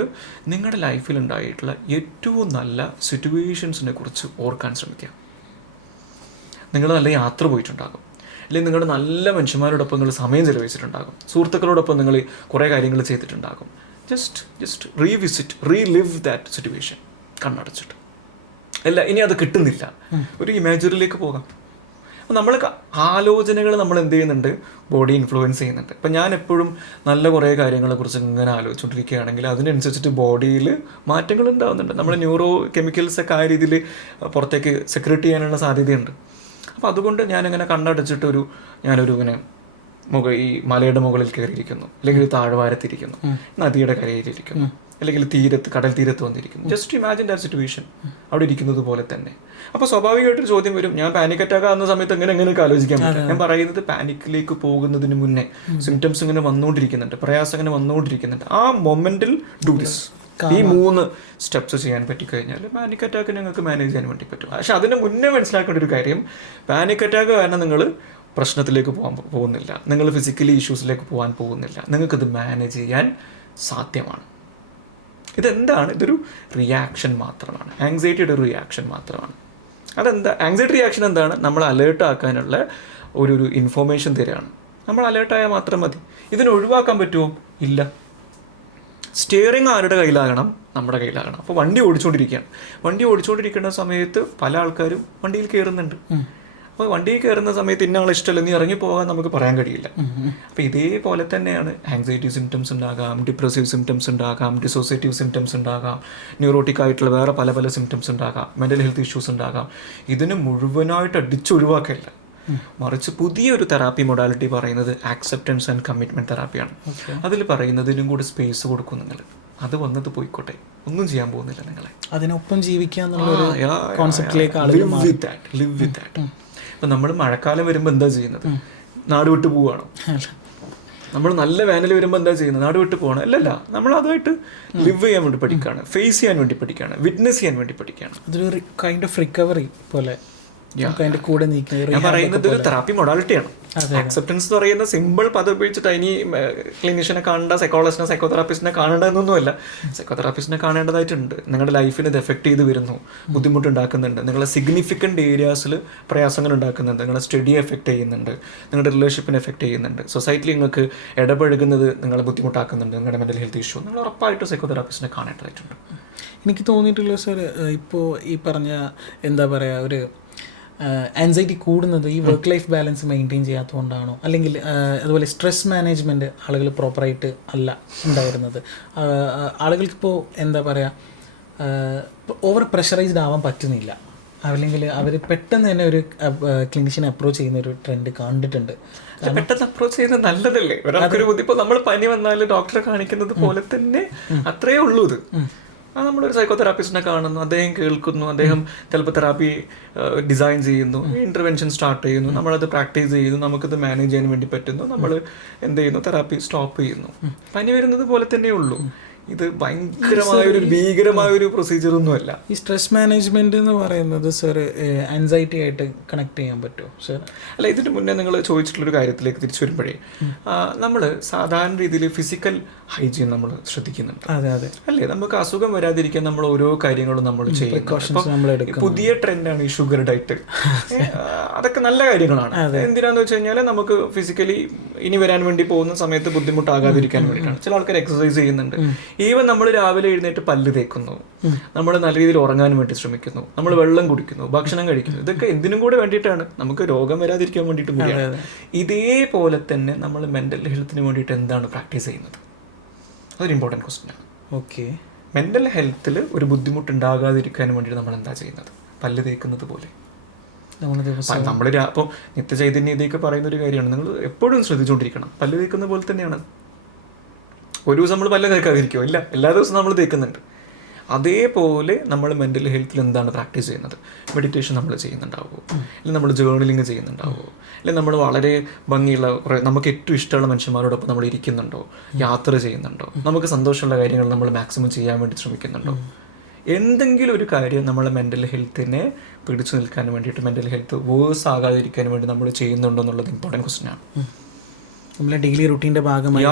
നിങ്ങളുടെ ലൈഫിൽ ഉണ്ടായിട്ടുള്ള ഏറ്റവും നല്ല സിറ്റുവേഷൻസിനെ കുറിച്ച് ഓർക്കാൻ ശ്രമിക്കുക. നിങ്ങൾ നല്ല യാത്ര പോയിട്ടുണ്ടാകും, അല്ലെങ്കിൽ നിങ്ങളുടെ നല്ല മനുഷ്യന്മാരോടൊപ്പം നിങ്ങൾ സമയം ചെലവഴിച്ചിട്ടുണ്ടാകും, സുഹൃത്തുക്കളോടൊപ്പം നിങ്ങൾ കുറേ കാര്യങ്ങൾ ചെയ്തിട്ടുണ്ടാകും. ജസ്റ്റ് റീലിവ് ദാറ്റ് സിറ്റുവേഷൻ കണ്ണടച്ചിട്ട്. അല്ല, ഇനി അത് കിട്ടുന്നില്ല, ഒരു ഇമാജിനറിയിലേക്ക് പോകാം. അപ്പോൾ നമ്മൾ ആലോചനകൾ നമ്മൾ എന്ത് ചെയ്യുന്നുണ്ട്? ബോഡി ഇൻഫ്ലുവൻസ് ചെയ്യുന്നുണ്ട്. ഇപ്പം ഞാൻ എപ്പോഴും നല്ല കുറേ കാര്യങ്ങളെക്കുറിച്ച് ഇങ്ങനെ ആലോചിച്ചുകൊണ്ടിരിക്കുകയാണെങ്കിൽ അതിനനുസരിച്ചിട്ട് ബോഡിയിൽ മാറ്റങ്ങൾ ഉണ്ടാകുന്നുണ്ട്. നമ്മുടെ ന്യൂറോ കെമിക്കൽസൊക്കെ ആ രീതിയിൽ പുറത്തേക്ക് സെക്രറ്റ് ചെയ്യാനുള്ള സാധ്യതയുണ്ട്. അപ്പോൾ അതുകൊണ്ട് ഞാനിങ്ങനെ കണ്ണടച്ചിട്ടൊരു ഞാനൊരു ഇങ്ങനെ ഈ മലയുടെ മുകളിൽ കയറിയിരിക്കുന്നു, അല്ലെങ്കിൽ താഴ്വാരത്തിരിക്കുന്നു, നദിയുടെ കരയിലിരിക്കുന്നു, അല്ലെങ്കിൽ കടൽ തീരത്ത് വന്നിരിക്കുന്നു. ജസ്റ്റ് ഇമാജിൻ ദാറ്റ് സിറ്റുവേഷൻ, അവിടെ ഇരിക്കുന്നത് പോലെ തന്നെ. അപ്പോൾ സ്വാഭാവികമായിട്ടൊരു ചോദ്യം വരും, ഞാൻ പാനിക് അറ്റാക്ക് ആകുന്ന സമയത്ത് എങ്ങനെയൊക്കെ ആലോചിക്കാൻ പറ്റും? ഞാൻ പറയുന്നത് പാനിക്കിലേക്ക് പോകുന്നതിന് മുന്നേ സിംറ്റംസ് ഇങ്ങനെ വന്നുകൊണ്ടിരിക്കുന്നുണ്ട്, പ്രയാസം ഇങ്ങനെ വന്നുകൊണ്ടിരിക്കുന്നുണ്ട്. ആ മൊമെന്റിൽ ഡു ദിസ്, ഈ 3 സ്റ്റെപ്സ് ചെയ്യാൻ പറ്റിക്കഴിഞ്ഞാൽ പാനിക് അറ്റാക്ക് നിങ്ങൾക്ക് മാനേജ് ചെയ്യാൻ വേണ്ടി പറ്റും. പക്ഷെ അതിന് മുന്നേ മനസ്സിലാക്കേണ്ട ഒരു കാര്യം, പാനിക് അറ്റാക്ക് കാരണം നിങ്ങൾ പ്രശ്നത്തിലേക്ക് പോകുന്നില്ല, നിങ്ങൾ ഫിസിക്കലി ഇഷ്യൂസിലേക്ക് പോകാൻ പോകുന്നില്ല. നിങ്ങൾക്കത് മാനേജ് ചെയ്യാൻ സാധ്യമാണ്. ഇതെന്താണ്? ഇതൊരു റിയാക്ഷൻ മാത്രമാണ്, ആങ്സൈറ്റിയുടെ ഒരു റിയാക്ഷൻ മാത്രമാണ്. അതെന്താ ആങ്സൈറ്റി റിയാക്ഷൻ? എന്താണ്? നമ്മൾ അലേർട്ട് ആക്കാനുള്ള ഒരു ഇൻഫോർമേഷൻ തരികയാണ്. നമ്മൾ അലേർട്ടായാൽ മാത്രം മതി. ഇതിനെ ഒഴിവാക്കാൻ പറ്റുമോ? ഇല്ല. സ്റ്റിയറിംഗ് ആരുടെ കയ്യിലാകണം? നമ്മുടെ കയ്യിലാകണം. അപ്പോൾ വണ്ടി ഓടിച്ചുകൊണ്ടിരിക്കുന്ന സമയത്ത് പല ആൾക്കാരും വണ്ടിയിൽ കയറുന്നുണ്ട്. അപ്പോൾ വണ്ടിയിൽ കയറുന്ന സമയത്ത് ഇന്ന ആളെ ഇഷ്ടമല്ല, നീ ഇറങ്ങിപ്പോകാൻ നമുക്ക് പറയാൻ കഴിയില്ല. അപ്പോൾ ഇതേപോലെ തന്നെയാണ് ആങ്സൈറ്റി സിംറ്റംസ് ഉണ്ടാകാം, ഡിപ്രസീവ് സിംറ്റംസ് ഉണ്ടാകാം, ഡിസോസിയേറ്റീവ് സിംറ്റംസ് ഉണ്ടാകാം, ന്യൂറോട്ടിക് ആയിട്ടുള്ള വേറെ പല സിംറ്റംസ് ഉണ്ടാകാം, മെൻ്റൽ ഹെൽത്ത് ഇഷ്യൂസ് ഉണ്ടാകാം. ഇതിന് മുഴുവനായിട്ട് അടിച്ചൊഴിവാക്കില്ല, മറിച്ച് പുതിയൊരു തെറാപ്പി മൊഡാലിറ്റി പറയുന്നത് ആക്സെപ്റ്റൻസ് ആൻഡ് കമ്മിറ്റ്മെൻറ്റ് തെറാപ്പിയാണ്. അതിൽ പറയുന്നതിനും കൂടി സ്പേസ് കൊടുക്കും. നിങ്ങൾ അത് വന്നത് പോയിക്കോട്ടെ, ഒന്നും ചെയ്യാൻ പോകുന്നില്ല, നിങ്ങളെ അതിനൊപ്പം ജീവിക്കാൻ ലിവ് വിത്ത് ദാറ്റ്. ഇപ്പം നമ്മൾ മഴക്കാലം വരുമ്പോൾ എന്താ ചെയ്യുന്നത്? നാട് വിട്ട് പോവുകയാണോ? നമ്മൾ നല്ല വേനൽ വരുമ്പോൾ എന്താ ചെയ്യുന്നത്? നാട് വിട്ട് പോകണം? അല്ലല്ല, നമ്മൾ അതുമായിട്ട് ലിവ് ചെയ്യാൻ വേണ്ടി പഠിക്കുകയാണ്, ഫേസ് ചെയ്യാൻ വേണ്ടി പഠിക്കുകയാണ്, വിറ്റ്നസ് ചെയ്യാൻ വേണ്ടി പഠിക്കുകയാണ്. അതൊരു കൈൻഡ് ഓഫ് റിക്കവറി പോലെ കൂടെ ഞാൻ പറയുന്നത് ഒരു തെറാപ്പി മൊഡാലിറ്റിയാണ്. ആക്സെപ്റ്റൻസ് എന്ന് പറയുന്ന സിമ്പിൾ പദം ഉപയോഗിച്ചിട്ട് ഇനി ക്ലിനിഷ്യനെ കാണേണ്ട, സൈക്കോളജിസ്റ്റിനെ സൈക്കോതെറാപ്പിസ്റ്റിനെ കാണേണ്ടതെന്നൊന്നുമല്ല. സൈക്കോതെറാപ്പിസ്റ്റിനെ കാണേണ്ടതായിട്ടുണ്ട്. നിങ്ങളുടെ ലൈഫിന് ഇത് എഫക്ട് ചെയ്ത് വരുന്നു, ബുദ്ധിമുട്ടുണ്ടാക്കുന്നുണ്ട്, നിങ്ങളുടെ സിഗ്നിഫിക്കൻറ്റ് ഏരിയാസിൽ പ്രയാസങ്ങൾ ഉണ്ടാക്കുന്നുണ്ട്, നിങ്ങളെ സ്റ്റഡി എഫക്ട് ചെയ്യുന്നുണ്ട്, നിങ്ങളുടെ റിലേഷൻഷിപ്പിനെ എഫക്ട് ചെയ്യുന്നുണ്ട്, സൊസൈറ്റിയിൽ നിങ്ങൾക്ക് ഇടപഴകുന്നത് നിങ്ങളെ ബുദ്ധിമുട്ടാക്കുന്നുണ്ട്, നിങ്ങളുടെ മെൻ്റൽ ഹെൽത്ത് ഇഷ്യൂ, നിങ്ങൾ ഉറപ്പായിട്ടും സൈക്കോതെറാപ്പിസ്റ്റിനെ കാണേണ്ടതായിട്ടുണ്ട്. എനിക്ക് തോന്നിയിട്ടുള്ള സാർ, ഇപ്പോൾ ഈ പറഞ്ഞ എന്താ പറയുക, ഒരു ആൻസൈറ്റി കൂടുന്നത് ഈ വർക്ക് ലൈഫ് ബാലൻസ് മെയിൻറ്റെയിൻ ചെയ്യാത്തതുകൊണ്ടാണോ, അല്ലെങ്കിൽ അതുപോലെ സ്ട്രെസ് മാനേജ്മെൻറ്റ് ആളുകൾ പ്രോപ്പറായിട്ട് അല്ല ഉണ്ടായിരുന്നത്? ആളുകൾക്കിപ്പോൾ എന്താ പറയുക, ഓവർ പ്രഷറൈസ്ഡ് ആവാൻ പറ്റുന്നില്ല, അല്ലെങ്കിൽ അവർ പെട്ടെന്ന് തന്നെ ഒരു ക്ലിനിഷ്യനെ അപ്രോച്ച് ചെയ്യുന്ന ഒരു ട്രെൻഡ് കണ്ടിട്ടുണ്ട്. പെട്ടെന്ന് അപ്രോച്ച് ചെയ്യുന്നത് നല്ലതല്ലേ? ഒരാൾക്കൊരു ഇപ്പോൾ നമ്മൾ പനി വന്നാൽ ഡോക്ടറെ കാണിക്കുന്നത് പോലെ തന്നെ അത്രയേ ഉള്ളൂ. ഇത് നമ്മളൊരു സൈക്കോതെറാപ്പിസ്റ്റിനെ കാണുന്നു, അദ്ദേഹം കേൾക്കുന്നു, അദ്ദേഹം ചിലപ്പോൾ തെറാപ്പി ഡിസൈൻ ചെയ്യുന്നു, ഇൻ്റർവെൻഷൻ സ്റ്റാർട്ട് ചെയ്യുന്നു, നമ്മളത് പ്രാക്ടീസ് ചെയ്യുന്നു, നമുക്കത് മാനേജ് ചെയ്യാൻ വേണ്ടി പറ്റുന്നു, നമ്മൾ എന്ത് ചെയ്യുന്നു, തെറാപ്പി സ്റ്റോപ്പ് ചെയ്യുന്നു. പനി വരുന്നത് പോലെ തന്നെ ഉള്ളൂ. ഇത് ഭീകരമായൊരു പ്രൊസീജിയറൊന്നുമല്ല. ഈ സ്ട്രെസ് മാനേജ്മെന്റ് എന്ന് പറയുന്നത് സാർ ആൻസൈറ്റി ആയിട്ട് കണക്ട് ചെയ്യാൻ പറ്റുമോ സാർ? അല്ല, ഇതിന് മുന്നേ നിങ്ങൾ ചോദിച്ചിട്ടുള്ളൊരു കാര്യത്തിലേക്ക് തിരിച്ചു വരുമ്പോഴേ, നമ്മൾ സാധാരണ രീതിയിൽ ഫിസിക്കൽ ഹൈജീൻ നമ്മൾ ശ്രദ്ധിക്കുന്നുണ്ട്. അതെ അതെ അല്ലേ? നമുക്ക് അസുഖം വരാതിരിക്കാൻ നമ്മൾ ഓരോ കാര്യങ്ങളും നമ്മൾ ചെയ്യുന്നു. പുതിയ ട്രെൻഡാണ് ഈ ഷുഗർ ഡയറ്റ്. അതൊക്കെ നല്ല കാര്യങ്ങളാണ്. എന്തിനാന്ന് വെച്ച് കഴിഞ്ഞാൽ നമുക്ക് ഫിസിക്കലി ഇനി വരാൻ വേണ്ടി പോകുന്ന സമയത്ത് ബുദ്ധിമുട്ടാകാതിരിക്കാൻ വേണ്ടിയിട്ടാണ്. ചില ആൾക്കാർ എക്സസൈസ് ചെയ്യുന്നുണ്ട്. ഈവൻ നമ്മൾ രാവിലെ എഴുന്നേറ്റ് പല്ല് തേക്കുന്നു, നമ്മൾ നല്ല രീതിയിൽ ഉറങ്ങാൻ വേണ്ടി ശ്രമിക്കുന്നു, നമ്മൾ വെള്ളം കുടിക്കുന്നു, ഭക്ഷണം കഴിക്കുന്നു. ഇതൊക്കെ എന്തിനും കൂടെ വേണ്ടിയിട്ടാണ്? നമുക്ക് രോഗം വരാതിരിക്കാൻ വേണ്ടിയിട്ട് കൂടിയാണ്. ഇതേപോലെ തന്നെ നമ്മൾ മെൻ്റൽ ഹെൽത്തിന് വേണ്ടിയിട്ട് എന്താണ് പ്രാക്ടീസ് ചെയ്യുന്നത്? അതൊരു ഇമ്പോർട്ടൻറ്റ് ക്വസ്റ്റ്യനാണ്. ഓക്കെ, മെൻ്റൽ ഹെൽത്തിൽ ഒരു ബുദ്ധിമുട്ടുണ്ടാകാതിരിക്കാൻ വേണ്ടിയിട്ട് നമ്മൾ എന്താ ചെയ്യുന്നത്? പല്ല് തേക്കുന്നത് പോലെ. നമ്മൾ അപ്പോൾ നിത്യചൈതന്യ ഇതൊക്കെ പറയുന്ന ഒരു കാര്യമാണ്, നിങ്ങൾ എപ്പോഴും ശ്രദ്ധിച്ചുകൊണ്ടിരിക്കണം. പല്ല് തേക്കുന്ന പോലെ തന്നെയാണ്. ഒരു ദിവസം നമ്മൾ പല്ല് തേക്കാതിരിക്കുമോ? ഇല്ല, എല്ലാ ദിവസവും നമ്മൾ തേക്കുന്നുണ്ട്. അതേപോലെ നമ്മൾ മെൻ്റൽ ഹെൽത്തിൽ എന്താണ് പ്രാക്ടീസ് ചെയ്യുന്നത്? മെഡിറ്റേഷൻ നമ്മൾ ചെയ്യുന്നുണ്ടാവുമോ? അല്ലെങ്കിൽ നമ്മൾ ജേർണലിങ് ചെയ്യുന്നുണ്ടാവുമോ? അല്ലെങ്കിൽ നമ്മൾ വളരെ ഭംഗിയുള്ള കുറേ നമുക്ക് ഏറ്റവും ഇഷ്ടമുള്ള മനുഷ്യന്മാരോടൊപ്പം നമ്മൾ ഇരിക്കുന്നുണ്ടോ? യാത്ര ചെയ്യുന്നുണ്ടോ? നമുക്ക് സന്തോഷമുള്ള കാര്യങ്ങൾ നമ്മൾ മാക്സിമം ചെയ്യാൻ വേണ്ടി ശ്രമിക്കുന്നുണ്ടോ? എന്തെങ്കിലും ഒരു കാര്യം നമ്മളെ മെൻ്റൽ ഹെൽത്തിനെ പിടിച്ചു നിൽക്കാൻ വേണ്ടിയിട്ട്, മെൻ്റൽ ഹെൽത്ത് വേഴ്സ് ആകാതിരിക്കാൻ വേണ്ടി നമ്മൾ ചെയ്യുന്നുണ്ടോ എന്നുള്ളത് ഇമ്പോർട്ടൻറ്റ് ക്വസ്റ്റ്യനാണ്. നമ്മളെ ഡെയിലി റുട്ടീൻ്റെ ഭാഗമായി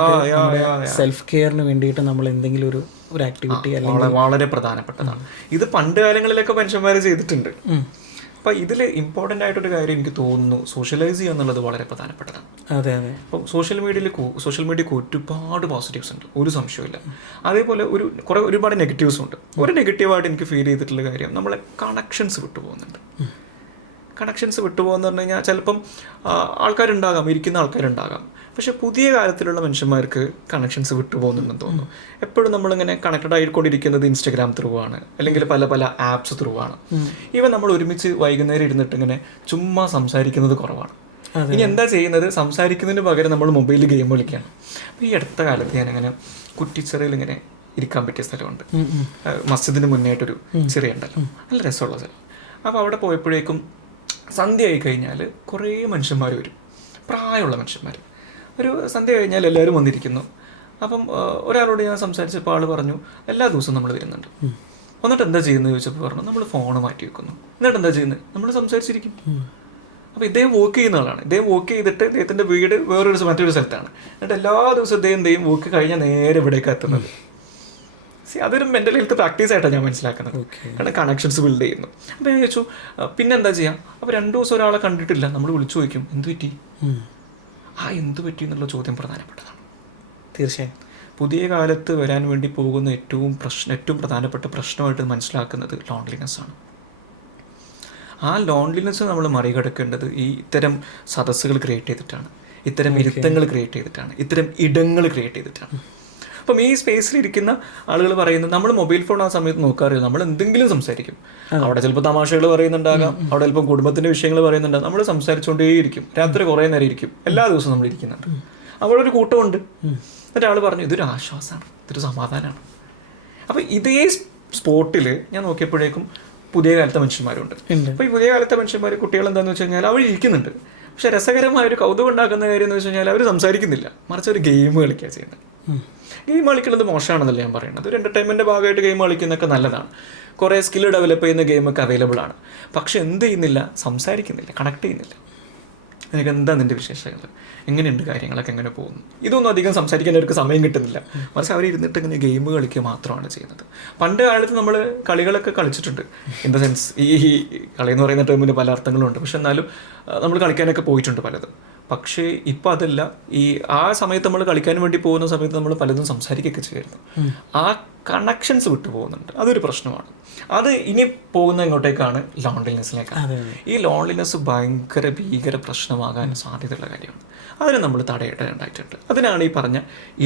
സെൽഫ് കെയറിന് വേണ്ടിയിട്ട് നമ്മൾ എന്തെങ്കിലും ഒരു ആക്ടിവിറ്റി വളരെ പ്രധാനപ്പെട്ടതാണ്. ഇത് പണ്ട് കാലങ്ങളിലൊക്കെ മനുഷ്യന്മാർ ചെയ്തിട്ടുണ്ട്. അപ്പം ഇതിൽ ഇമ്പോർട്ടൻ്റ് ആയിട്ടൊരു കാര്യം എനിക്ക് തോന്നുന്നു, സോഷ്യലൈസ് ചെയ്യുക എന്നുള്ളത് വളരെ പ്രധാനപ്പെട്ടതാണ്. അതെ അതെ. അപ്പം സോഷ്യൽ മീഡിയക്ക് ഒരുപാട് പോസിറ്റീവ്സ് ഉണ്ട്, ഒരു സംശയമില്ല. അതേപോലെ ഒരുപാട് നെഗറ്റീവ്സും ഉണ്ട്. ഒരു നെഗറ്റീവായിട്ട് എനിക്ക് ഫീൽ ചെയ്തിട്ടുള്ള കാര്യം, നമ്മളെ കണക്ഷൻസ് വിട്ടുപോകുന്നുണ്ട്. കണക്ഷൻസ് വിട്ടുപോകുന്ന പറഞ്ഞു കഴിഞ്ഞാൽ ചിലപ്പം ആൾക്കാരുണ്ടാകാം, ഇരിക്കുന്ന ആൾക്കാരുണ്ടാകാം, പക്ഷെ പുതിയ കാലത്തിലുള്ള മനുഷ്യന്മാർക്ക് കണക്ഷൻസ് വിട്ടുപോകുന്നുണ്ടെന്ന് തോന്നുന്നു. എപ്പോഴും നമ്മളിങ്ങനെ കണക്റ്റഡ് ആയിക്കൊണ്ടിരിക്കുന്നത് ഇൻസ്റ്റഗ്രാം ത്രൂ ആണ്, അല്ലെങ്കിൽ പല പല ആപ്സ് ത്രൂ ആണ്. ഈവൻ നമ്മൾ ഒരുമിച്ച് വൈകുന്നേരം ഇരുന്നിട്ട് ഇങ്ങനെ ചുമ്മാ സംസാരിക്കുന്നത് കുറവാണ്. ഇനി എന്താ ചെയ്യുന്നത്? സംസാരിക്കുന്നതിന് പകരം നമ്മൾ മൊബൈലിൽ ഗെയിം കളിക്കുകയാണ്. അപ്പോൾ ഈ അടുത്ത കാലത്ത് ഞാനിങ്ങനെ കുറ്റിച്ചിറയിൽ ഇങ്ങനെ ഇരിക്കാൻ പറ്റിയ സ്ഥലമുണ്ട്. മസ്ജിദിന് മുന്നേറ്റൊരു ചെറിയ ഉണ്ടല്ലോ, നല്ല രസമുള്ള സ്ഥലം. അപ്പോൾ അവിടെ പോയപ്പോഴേക്കും സന്ധ്യ ആയി കഴിഞ്ഞാൽ കുറേ മനുഷ്യന്മാർ വരും, പ്രായമുള്ള മനുഷ്യന്മാർ. ഒരു സന്ധ്യ കഴിഞ്ഞാൽ എല്ലാവരും വന്നിരിക്കുന്നു. അപ്പം ഒരാളോട് ഞാൻ സംസാരിച്ചപ്പോൾ ആൾ പറഞ്ഞു എല്ലാ ദിവസവും നമ്മൾ വരുന്നുണ്ട്. എന്നിട്ട് എന്താ ചെയ്യുന്നത് ചോദിച്ചപ്പോൾ പറഞ്ഞു നമ്മൾ ഫോൺ മാറ്റി വെക്കുന്നു. എന്നിട്ട് എന്താ ചെയ്യുന്നത്? നമ്മൾ സംസാരിച്ചിരിക്കും. അപ്പോൾ ഇദ്ദേഹം വർക്ക് ചെയ്യുന്ന ആളാണ്. ഇദ്ദേഹം വർക്ക് ചെയ്തിട്ട് ഇദ്ദേഹത്തിൻ്റെ വീട് മറ്റൊരു സ്ഥലത്താണ്. എന്നിട്ട് എല്ലാ ദിവസവും ഇദ്ദേഹം വർക്ക് കഴിഞ്ഞാൽ നേരെ ഇവിടേക്ക് എത്തുന്നത്. അതൊരു മെൻ്റൽ ഹെൽത്ത് പ്രാക്ടീസ് ആയിട്ടാണ് ഞാൻ മനസ്സിലാക്കുന്നത്. കാരണം കണക്ഷൻസ് ബിൽഡ് ചെയ്യുന്നു. അപ്പോൾ ഞാൻ ചോദിച്ചു പിന്നെന്താ ചെയ്യാം? അപ്പോൾ 2 ദിവസം ഒരാളെ കണ്ടിട്ടില്ല, നമ്മൾ വിളിച്ചു ചോദിക്കും എന്ത് പറ്റി? എന്ത് പറ്റി എന്നുള്ള ചോദ്യം പ്രധാനപ്പെട്ടതാണ്. തീർച്ചയായും പുതിയ കാലത്ത് വരാൻ വേണ്ടി പോകുന്ന ഏറ്റവും പ്രധാനപ്പെട്ട പ്രശ്നമായിട്ട് മനസ്സിലാക്കുന്നത് ലോൺലിനെസ് ആണ്. ആ ലോൺലിനെസ് നമ്മൾ മറികടക്കേണ്ടത് ഇത്തരം സദസ്സുകൾ ക്രിയേറ്റ് ചെയ്തിട്ടാണ്, ഇത്തരം ഇരുത്തങ്ങൾ ക്രിയേറ്റ് ചെയ്തിട്ടാണ്, ഇത്തരം ഇടങ്ങൾ ക്രിയേറ്റ് ചെയ്തിട്ടാണ്. അപ്പം ഈ സ്പേസിലിരിക്കുന്ന ആളുകൾ പറയുന്നത് നമ്മൾ മൊബൈൽ ഫോൺ ആ സമയത്ത് നോക്കാറില്ല, നമ്മൾ എന്തെങ്കിലും സംസാരിക്കും. അവിടെ ചിലപ്പോൾ തമാശകൾ പറയുന്നുണ്ടാകാം, അവിടെ ചിലപ്പോൾ കുടുംബത്തിൻ്റെ വിഷയങ്ങൾ പറയുന്നുണ്ടാകും. നമ്മൾ സംസാരിച്ചുകൊണ്ടേയിരിക്കും, രാത്രി കുറേ നേരം ഇരിക്കും, എല്ലാ ദിവസവും നമ്മൾ ഇരിക്കുന്നുണ്ട്. അവിടെ ഒരു കൂട്ടമുണ്ട്. ഒരാൾ പറഞ്ഞു ഇതൊരു ആശ്വാസമാണ്, ഇതൊരു സമാധാനമാണ്. അപ്പോൾ ഇതേ സ്പോട്ടിൽ ഞാൻ നോക്കിയപ്പോഴേക്കും പുതിയ കാലത്തെ മനുഷ്യന്മാരുണ്ട്. അപ്പോൾ ഈ പുതിയ കാലത്തെ മനുഷ്യന്മാർ കുട്ടികൾ എന്താണെന്ന് വെച്ച് കഴിഞ്ഞാൽ അവർ ഇരിക്കുന്നുണ്ട്. പക്ഷെ രസകരമായ ഒരു കൗതുകം ഉണ്ടാക്കുന്ന കാര്യം എന്ന് വെച്ച് കഴിഞ്ഞാൽ അവർ സംസാരിക്കുന്നില്ല, മറിച്ച് ഒരു ഗെയിം കളിക്കുക ചെയ്യുന്നത്. ഗെയിം കളിക്കുന്നത് മോശമാണെന്നല്ല ഞാൻ പറയുന്നത്. ഒരു എൻ്റർടൈൻമെൻറ്റ് ഭാഗമായിട്ട് ഗെയിം കളിക്കുന്നതൊക്കെ നല്ലതാണ്. കുറേ സ്കിൽ ഡെവലപ്പ് ചെയ്യുന്ന ഗെയിമൊക്കെ അവൈലബിൾ ആണ്. പക്ഷെ എന്ത് ചെയ്യുന്നില്ല? സംസാരിക്കുന്നില്ല, കണക്ട് ചെയ്യുന്നില്ല. നിനക്ക് എന്താ നിൻ്റെ വിശേഷങ്ങൾ, എങ്ങനെയുണ്ട് കാര്യങ്ങളൊക്കെ, എങ്ങനെ പോകുന്നു? ഇതൊന്നും അധികം സംസാരിക്കാൻ അവർക്ക് സമയം കിട്ടുന്നില്ല. മറിച്ച് അവർ ഇരുന്നിട്ട് ഇങ്ങനെ ഗെയിം കളിക്കുക മാത്രമാണ് ചെയ്യുന്നത്. പണ്ട് കാലത്ത് നമ്മൾ കളികളൊക്കെ കളിച്ചിട്ടുണ്ട്. ഇൻ ദ സെൻസ് ഈ കളി എന്ന് പറയുന്ന ടേമിന് പല അർത്ഥങ്ങളുണ്ട്. പക്ഷെ എന്നാലും നമ്മൾ കളിക്കാനൊക്കെ പോയിട്ടുണ്ട് പലതും. പക്ഷേ ഇപ്പം അതല്ല. ആ സമയത്ത് നമ്മൾ കളിക്കാൻ വേണ്ടി പോകുന്ന സമയത്ത് നമ്മൾ പലതും സംസാരിക്കുകയൊക്കെ ചെയ്യുമായിരുന്നു. ആ കണക്ഷൻസ് വിട്ടു പോകുന്നുണ്ട്. അതൊരു പ്രശ്നമാണ്. അത് ഇനി പോകുന്ന ഇങ്ങോട്ടേക്കാണ് ലോൺലിനെസ്സിലേക്കാണ്. ഈ ലോൺലിനെസ് ഭീകര പ്രശ്നമാകാൻ സാധ്യതയുള്ള കാര്യമാണ്. അതിനെ നമ്മൾ തടയേണ്ടതായിട്ടുണ്ട്. അതിനാണ് ഈ പറഞ്ഞ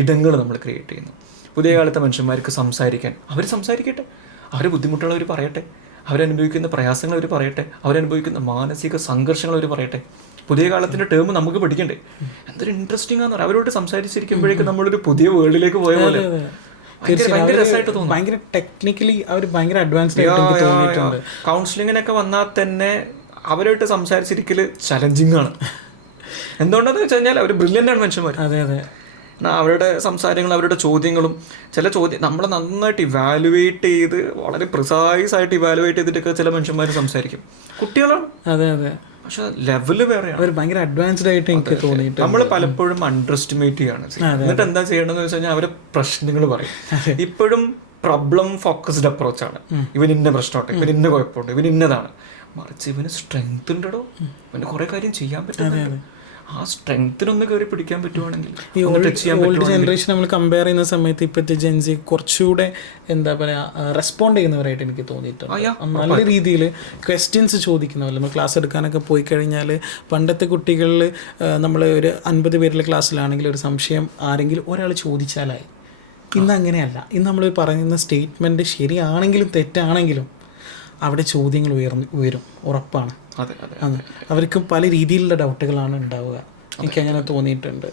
ഇടങ്ങൾ നമ്മൾ ക്രിയേറ്റ് ചെയ്യുന്നത്. പുതിയ കാലത്തെ മനുഷ്യന്മാർക്ക് സംസാരിക്കാൻ അവർ സംസാരിക്കട്ടെ, അവരെ ബുദ്ധിമുട്ടുകൾ അവർ പറയട്ടെ, അവരനുഭവിക്കുന്ന പ്രയാസങ്ങൾ അവർ പറയട്ടെ, അവരനുഭവിക്കുന്ന മാനസിക സംഘർഷങ്ങൾ അവർ പറയട്ടെ. പുതിയ കാലത്തിൻ്റെ ടേം നമുക്ക് പഠിക്കണ്ടേ? എന്തൊരു ഇൻട്രസ്റ്റിംഗ് ആണെന്ന് പറയാം. അവരോട് സംസാരിച്ചിരിക്കുമ്പോഴേക്കും നമ്മളൊരു പുതിയ വേൾഡിലേക്ക് പോയ പോലെ ഭയങ്കര ടെക്നിക്കലി അവർ ഭയങ്കര അഡ്വാൻസ്ഡ് ആയിട്ട് തോന്നിയിട്ടുണ്ട്. കൗൺസിലിങ്ങിനൊക്കെ വന്നാൽ തന്നെ അവരായിട്ട് സംസാരിച്ചിരിക്കൽ ചലഞ്ചിങ് ആണ്. എന്തുകൊണ്ടെന്ന് വെച്ച് കഴിഞ്ഞാൽ അവർ ബ്രില്യൻ്റ് ആണ് മനുഷ്യന്മാർ. അതെ അതെ. അവരുടെ സംസാരങ്ങളും അവരുടെ ചോദ്യങ്ങളും ചില നമ്മൾ നന്നായിട്ട് ഇവാലുവേറ്റ് ചെയ്ത് വളരെ പ്രിസൈസ് ആയിട്ട് ഇവാലുവേറ്റ് ചെയ്തിട്ടൊക്കെ ചില മനുഷ്യന്മാർ സംസാരിക്കും. കുട്ടികളാണ്. അതെ അതെ. പക്ഷെ ലെവല് വേറെയാണ്. അവർ ഭയങ്കര അഡ്വാൻസ്ഡ് ആയിട്ട് എനിക്ക് തോന്നിയിട്ട് നമ്മൾ പലപ്പോഴും അണ്ടർ എസ്റ്റിമേറ്റ് ചെയ്യാണ്. എന്നിട്ട് എന്താ ചെയ്യണമെന്ന് വെച്ച് കഴിഞ്ഞാൽ അവരെ പ്രശ്നങ്ങൾ പറയും. ഇപ്പോഴും പ്രോബ്ലം ഫോക്കസ്ഡ് അപ്രോച്ചാണ്. ഇവൻ ഇന്ന പ്രശ്നമുണ്ട്, ഇവൻ ഇന്ന കുഴപ്പമുണ്ട്, ഇവൻ ഇന്നതാണ്. മറിച്ച് ഇവന് സ്ട്രെങ്ത് ഉണ്ടോ, ഇവന് കുറെ കാര്യം ചെയ്യാൻ പറ്റും. ആ സ്ട്രെങ്ത്തിനൊന്ന് കയറി പിടിക്കാൻ പറ്റുവാണെങ്കിൽ ഈ ഓൾഡ് ജനറേഷൻ നമ്മൾ കമ്പയർ ചെയ്യുന്ന സമയത്ത് ഇപ്പോഴത്തെ ജെൻസി കുറച്ചുകൂടെ എന്താ പറയുക റെസ്പോണ്ട് ചെയ്യുന്നവരായിട്ട് എനിക്ക് തോന്നിയിട്ടുണ്ട്. നല്ല രീതിയിൽ ക്വസ്റ്റ്യൻസ് ചോദിക്കുന്നവർ. നമ്മൾ ക്ലാസ് എടുക്കാനൊക്കെ പോയി കഴിഞ്ഞാൽ പണ്ടത്തെ കുട്ടികളിൽ നമ്മൾ ഒരു 50 പേരിലെ ക്ലാസ്സിലാണെങ്കിൽ ഒരു സംശയം ആരെങ്കിലും ഒരാൾ ചോദിച്ചാലായി. ഇന്ന് അങ്ങനെയല്ല. ഇന്ന് നമ്മൾ പറയുന്ന സ്റ്റേറ്റ്മെൻറ്റ് ശരിയാണെങ്കിലും തെറ്റാണെങ്കിലും അവിടെ ചോദ്യങ്ങൾ ഉയരും, ഉറപ്പാണ്. അവർക്ക് പല രീതിയിലുള്ള ഡൗട്ടുകളാണ് ഉണ്ടാവുക. എനിക്കങ്ങനെ തോന്നിയിട്ടുണ്ട്.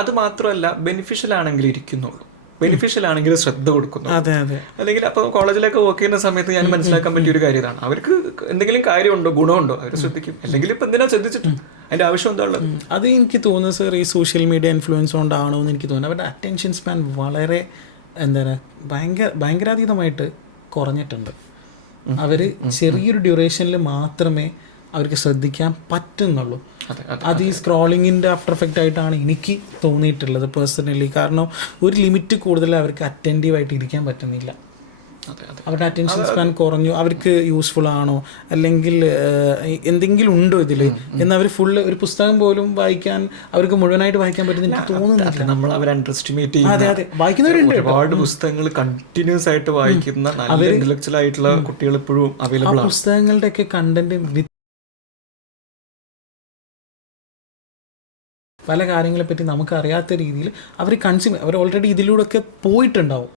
അത് മാത്രമല്ല ബെനിഫിഷ്യൽ ആണെങ്കിൽ ഇരിക്കുന്നുള്ളൂ, ബെനിഫിഷ്യൽ ആണെങ്കിൽ ശ്രദ്ധ കൊടുക്കുന്നു. അതെ അതെ. അല്ലെങ്കിൽ അപ്പോൾ കോളേജിലൊക്കെ വർക്ക് ചെയ്യുന്ന സമയത്ത് ഞാൻ മനസ്സിലാക്കാൻ പറ്റിയൊരു കാര്യമാണ്, അവർക്ക് എന്തെങ്കിലും കാര്യമുണ്ടോ, ഗുണമുണ്ടോ, അവർ ശ്രദ്ധിക്കും. അല്ലെങ്കിൽ ഇപ്പം എന്തിനാ ശ്രദ്ധിച്ചിട്ട് അതിൻ്റെ ആവശ്യം എന്താ ഉള്ളത്? അത് എനിക്ക് തോന്നുന്നു സർ ഈ സോഷ്യൽ മീഡിയ ഇൻഫ്ലുവൻസ് കൊണ്ടാണോ എന്ന് എനിക്ക് തോന്നുന്നു. അവരുടെ അറ്റൻഷൻ സ്പാൻ വളരെ ഭയങ്കരാതീതമായിട്ട് കുറഞ്ഞിട്ടുണ്ട്. അവർ ചെറിയൊരു ഡ്യൂറേഷനിൽ മാത്രമേ അവർക്ക് ശ്രദ്ധിക്കാൻ പറ്റുന്നുള്ളൂ. അത് ഈ സ്ക്രോളിങ്ങിൻ്റെ ആഫ്റ്റർ എഫക്റ്റ് ആയിട്ടാണ് എനിക്ക് തോന്നിയിട്ടുള്ളത് പേഴ്സണലി. കാരണം ഒരു ലിമിറ്റ് കൂടുതൽ അവർക്ക് അറ്റൻറ്റീവായിട്ട് ഇരിക്കാൻ പറ്റുന്നില്ല. അവരുടെ അറ്റൻഷൻ സ്പാൻ കുറഞ്ഞു. അവർക്ക് യൂസ്ഫുൾ ആണോ അല്ലെങ്കിൽ എന്തെങ്കിലും ഉണ്ടോ ഇതിൽ എന്നവർ ഫുള്ള് ഒരു പുസ്തകം പോലും വായിക്കാൻ അവർക്ക് മുഴുവനായിട്ട് വായിക്കാൻ പറ്റുന്ന എനിക്ക് തോന്നുന്നില്ല. നമ്മൾ അവർ അണ്ടർ എസ്റ്റിമേറ്റ് ചെയ്യുന്നു. അതെ അതെ. വായിക്കുന്നവരുണ്ട്, ഒരുപാട് പുസ്തകങ്ങൾ കണ്ടിന്യൂസ് ആയിട്ട് വായിക്കുന്ന നല്ല ഇന്റലക്ച്വൽ ആയിട്ടുള്ള കുട്ടികൾ ഇപ്പോഴും അവൈലബിൾ ആണ്. പുസ്തകങ്ങളുടെ ഒക്കെ കണ്ടന്റ് പല കാര്യങ്ങളെപ്പറ്റി നമുക്കറിയാത്ത രീതിയിൽ അവർ കൺസ്യൂം അവർ ഓൾറെഡി ഇതിലൂടെയൊക്കെ പോയിട്ടുണ്ടാവും.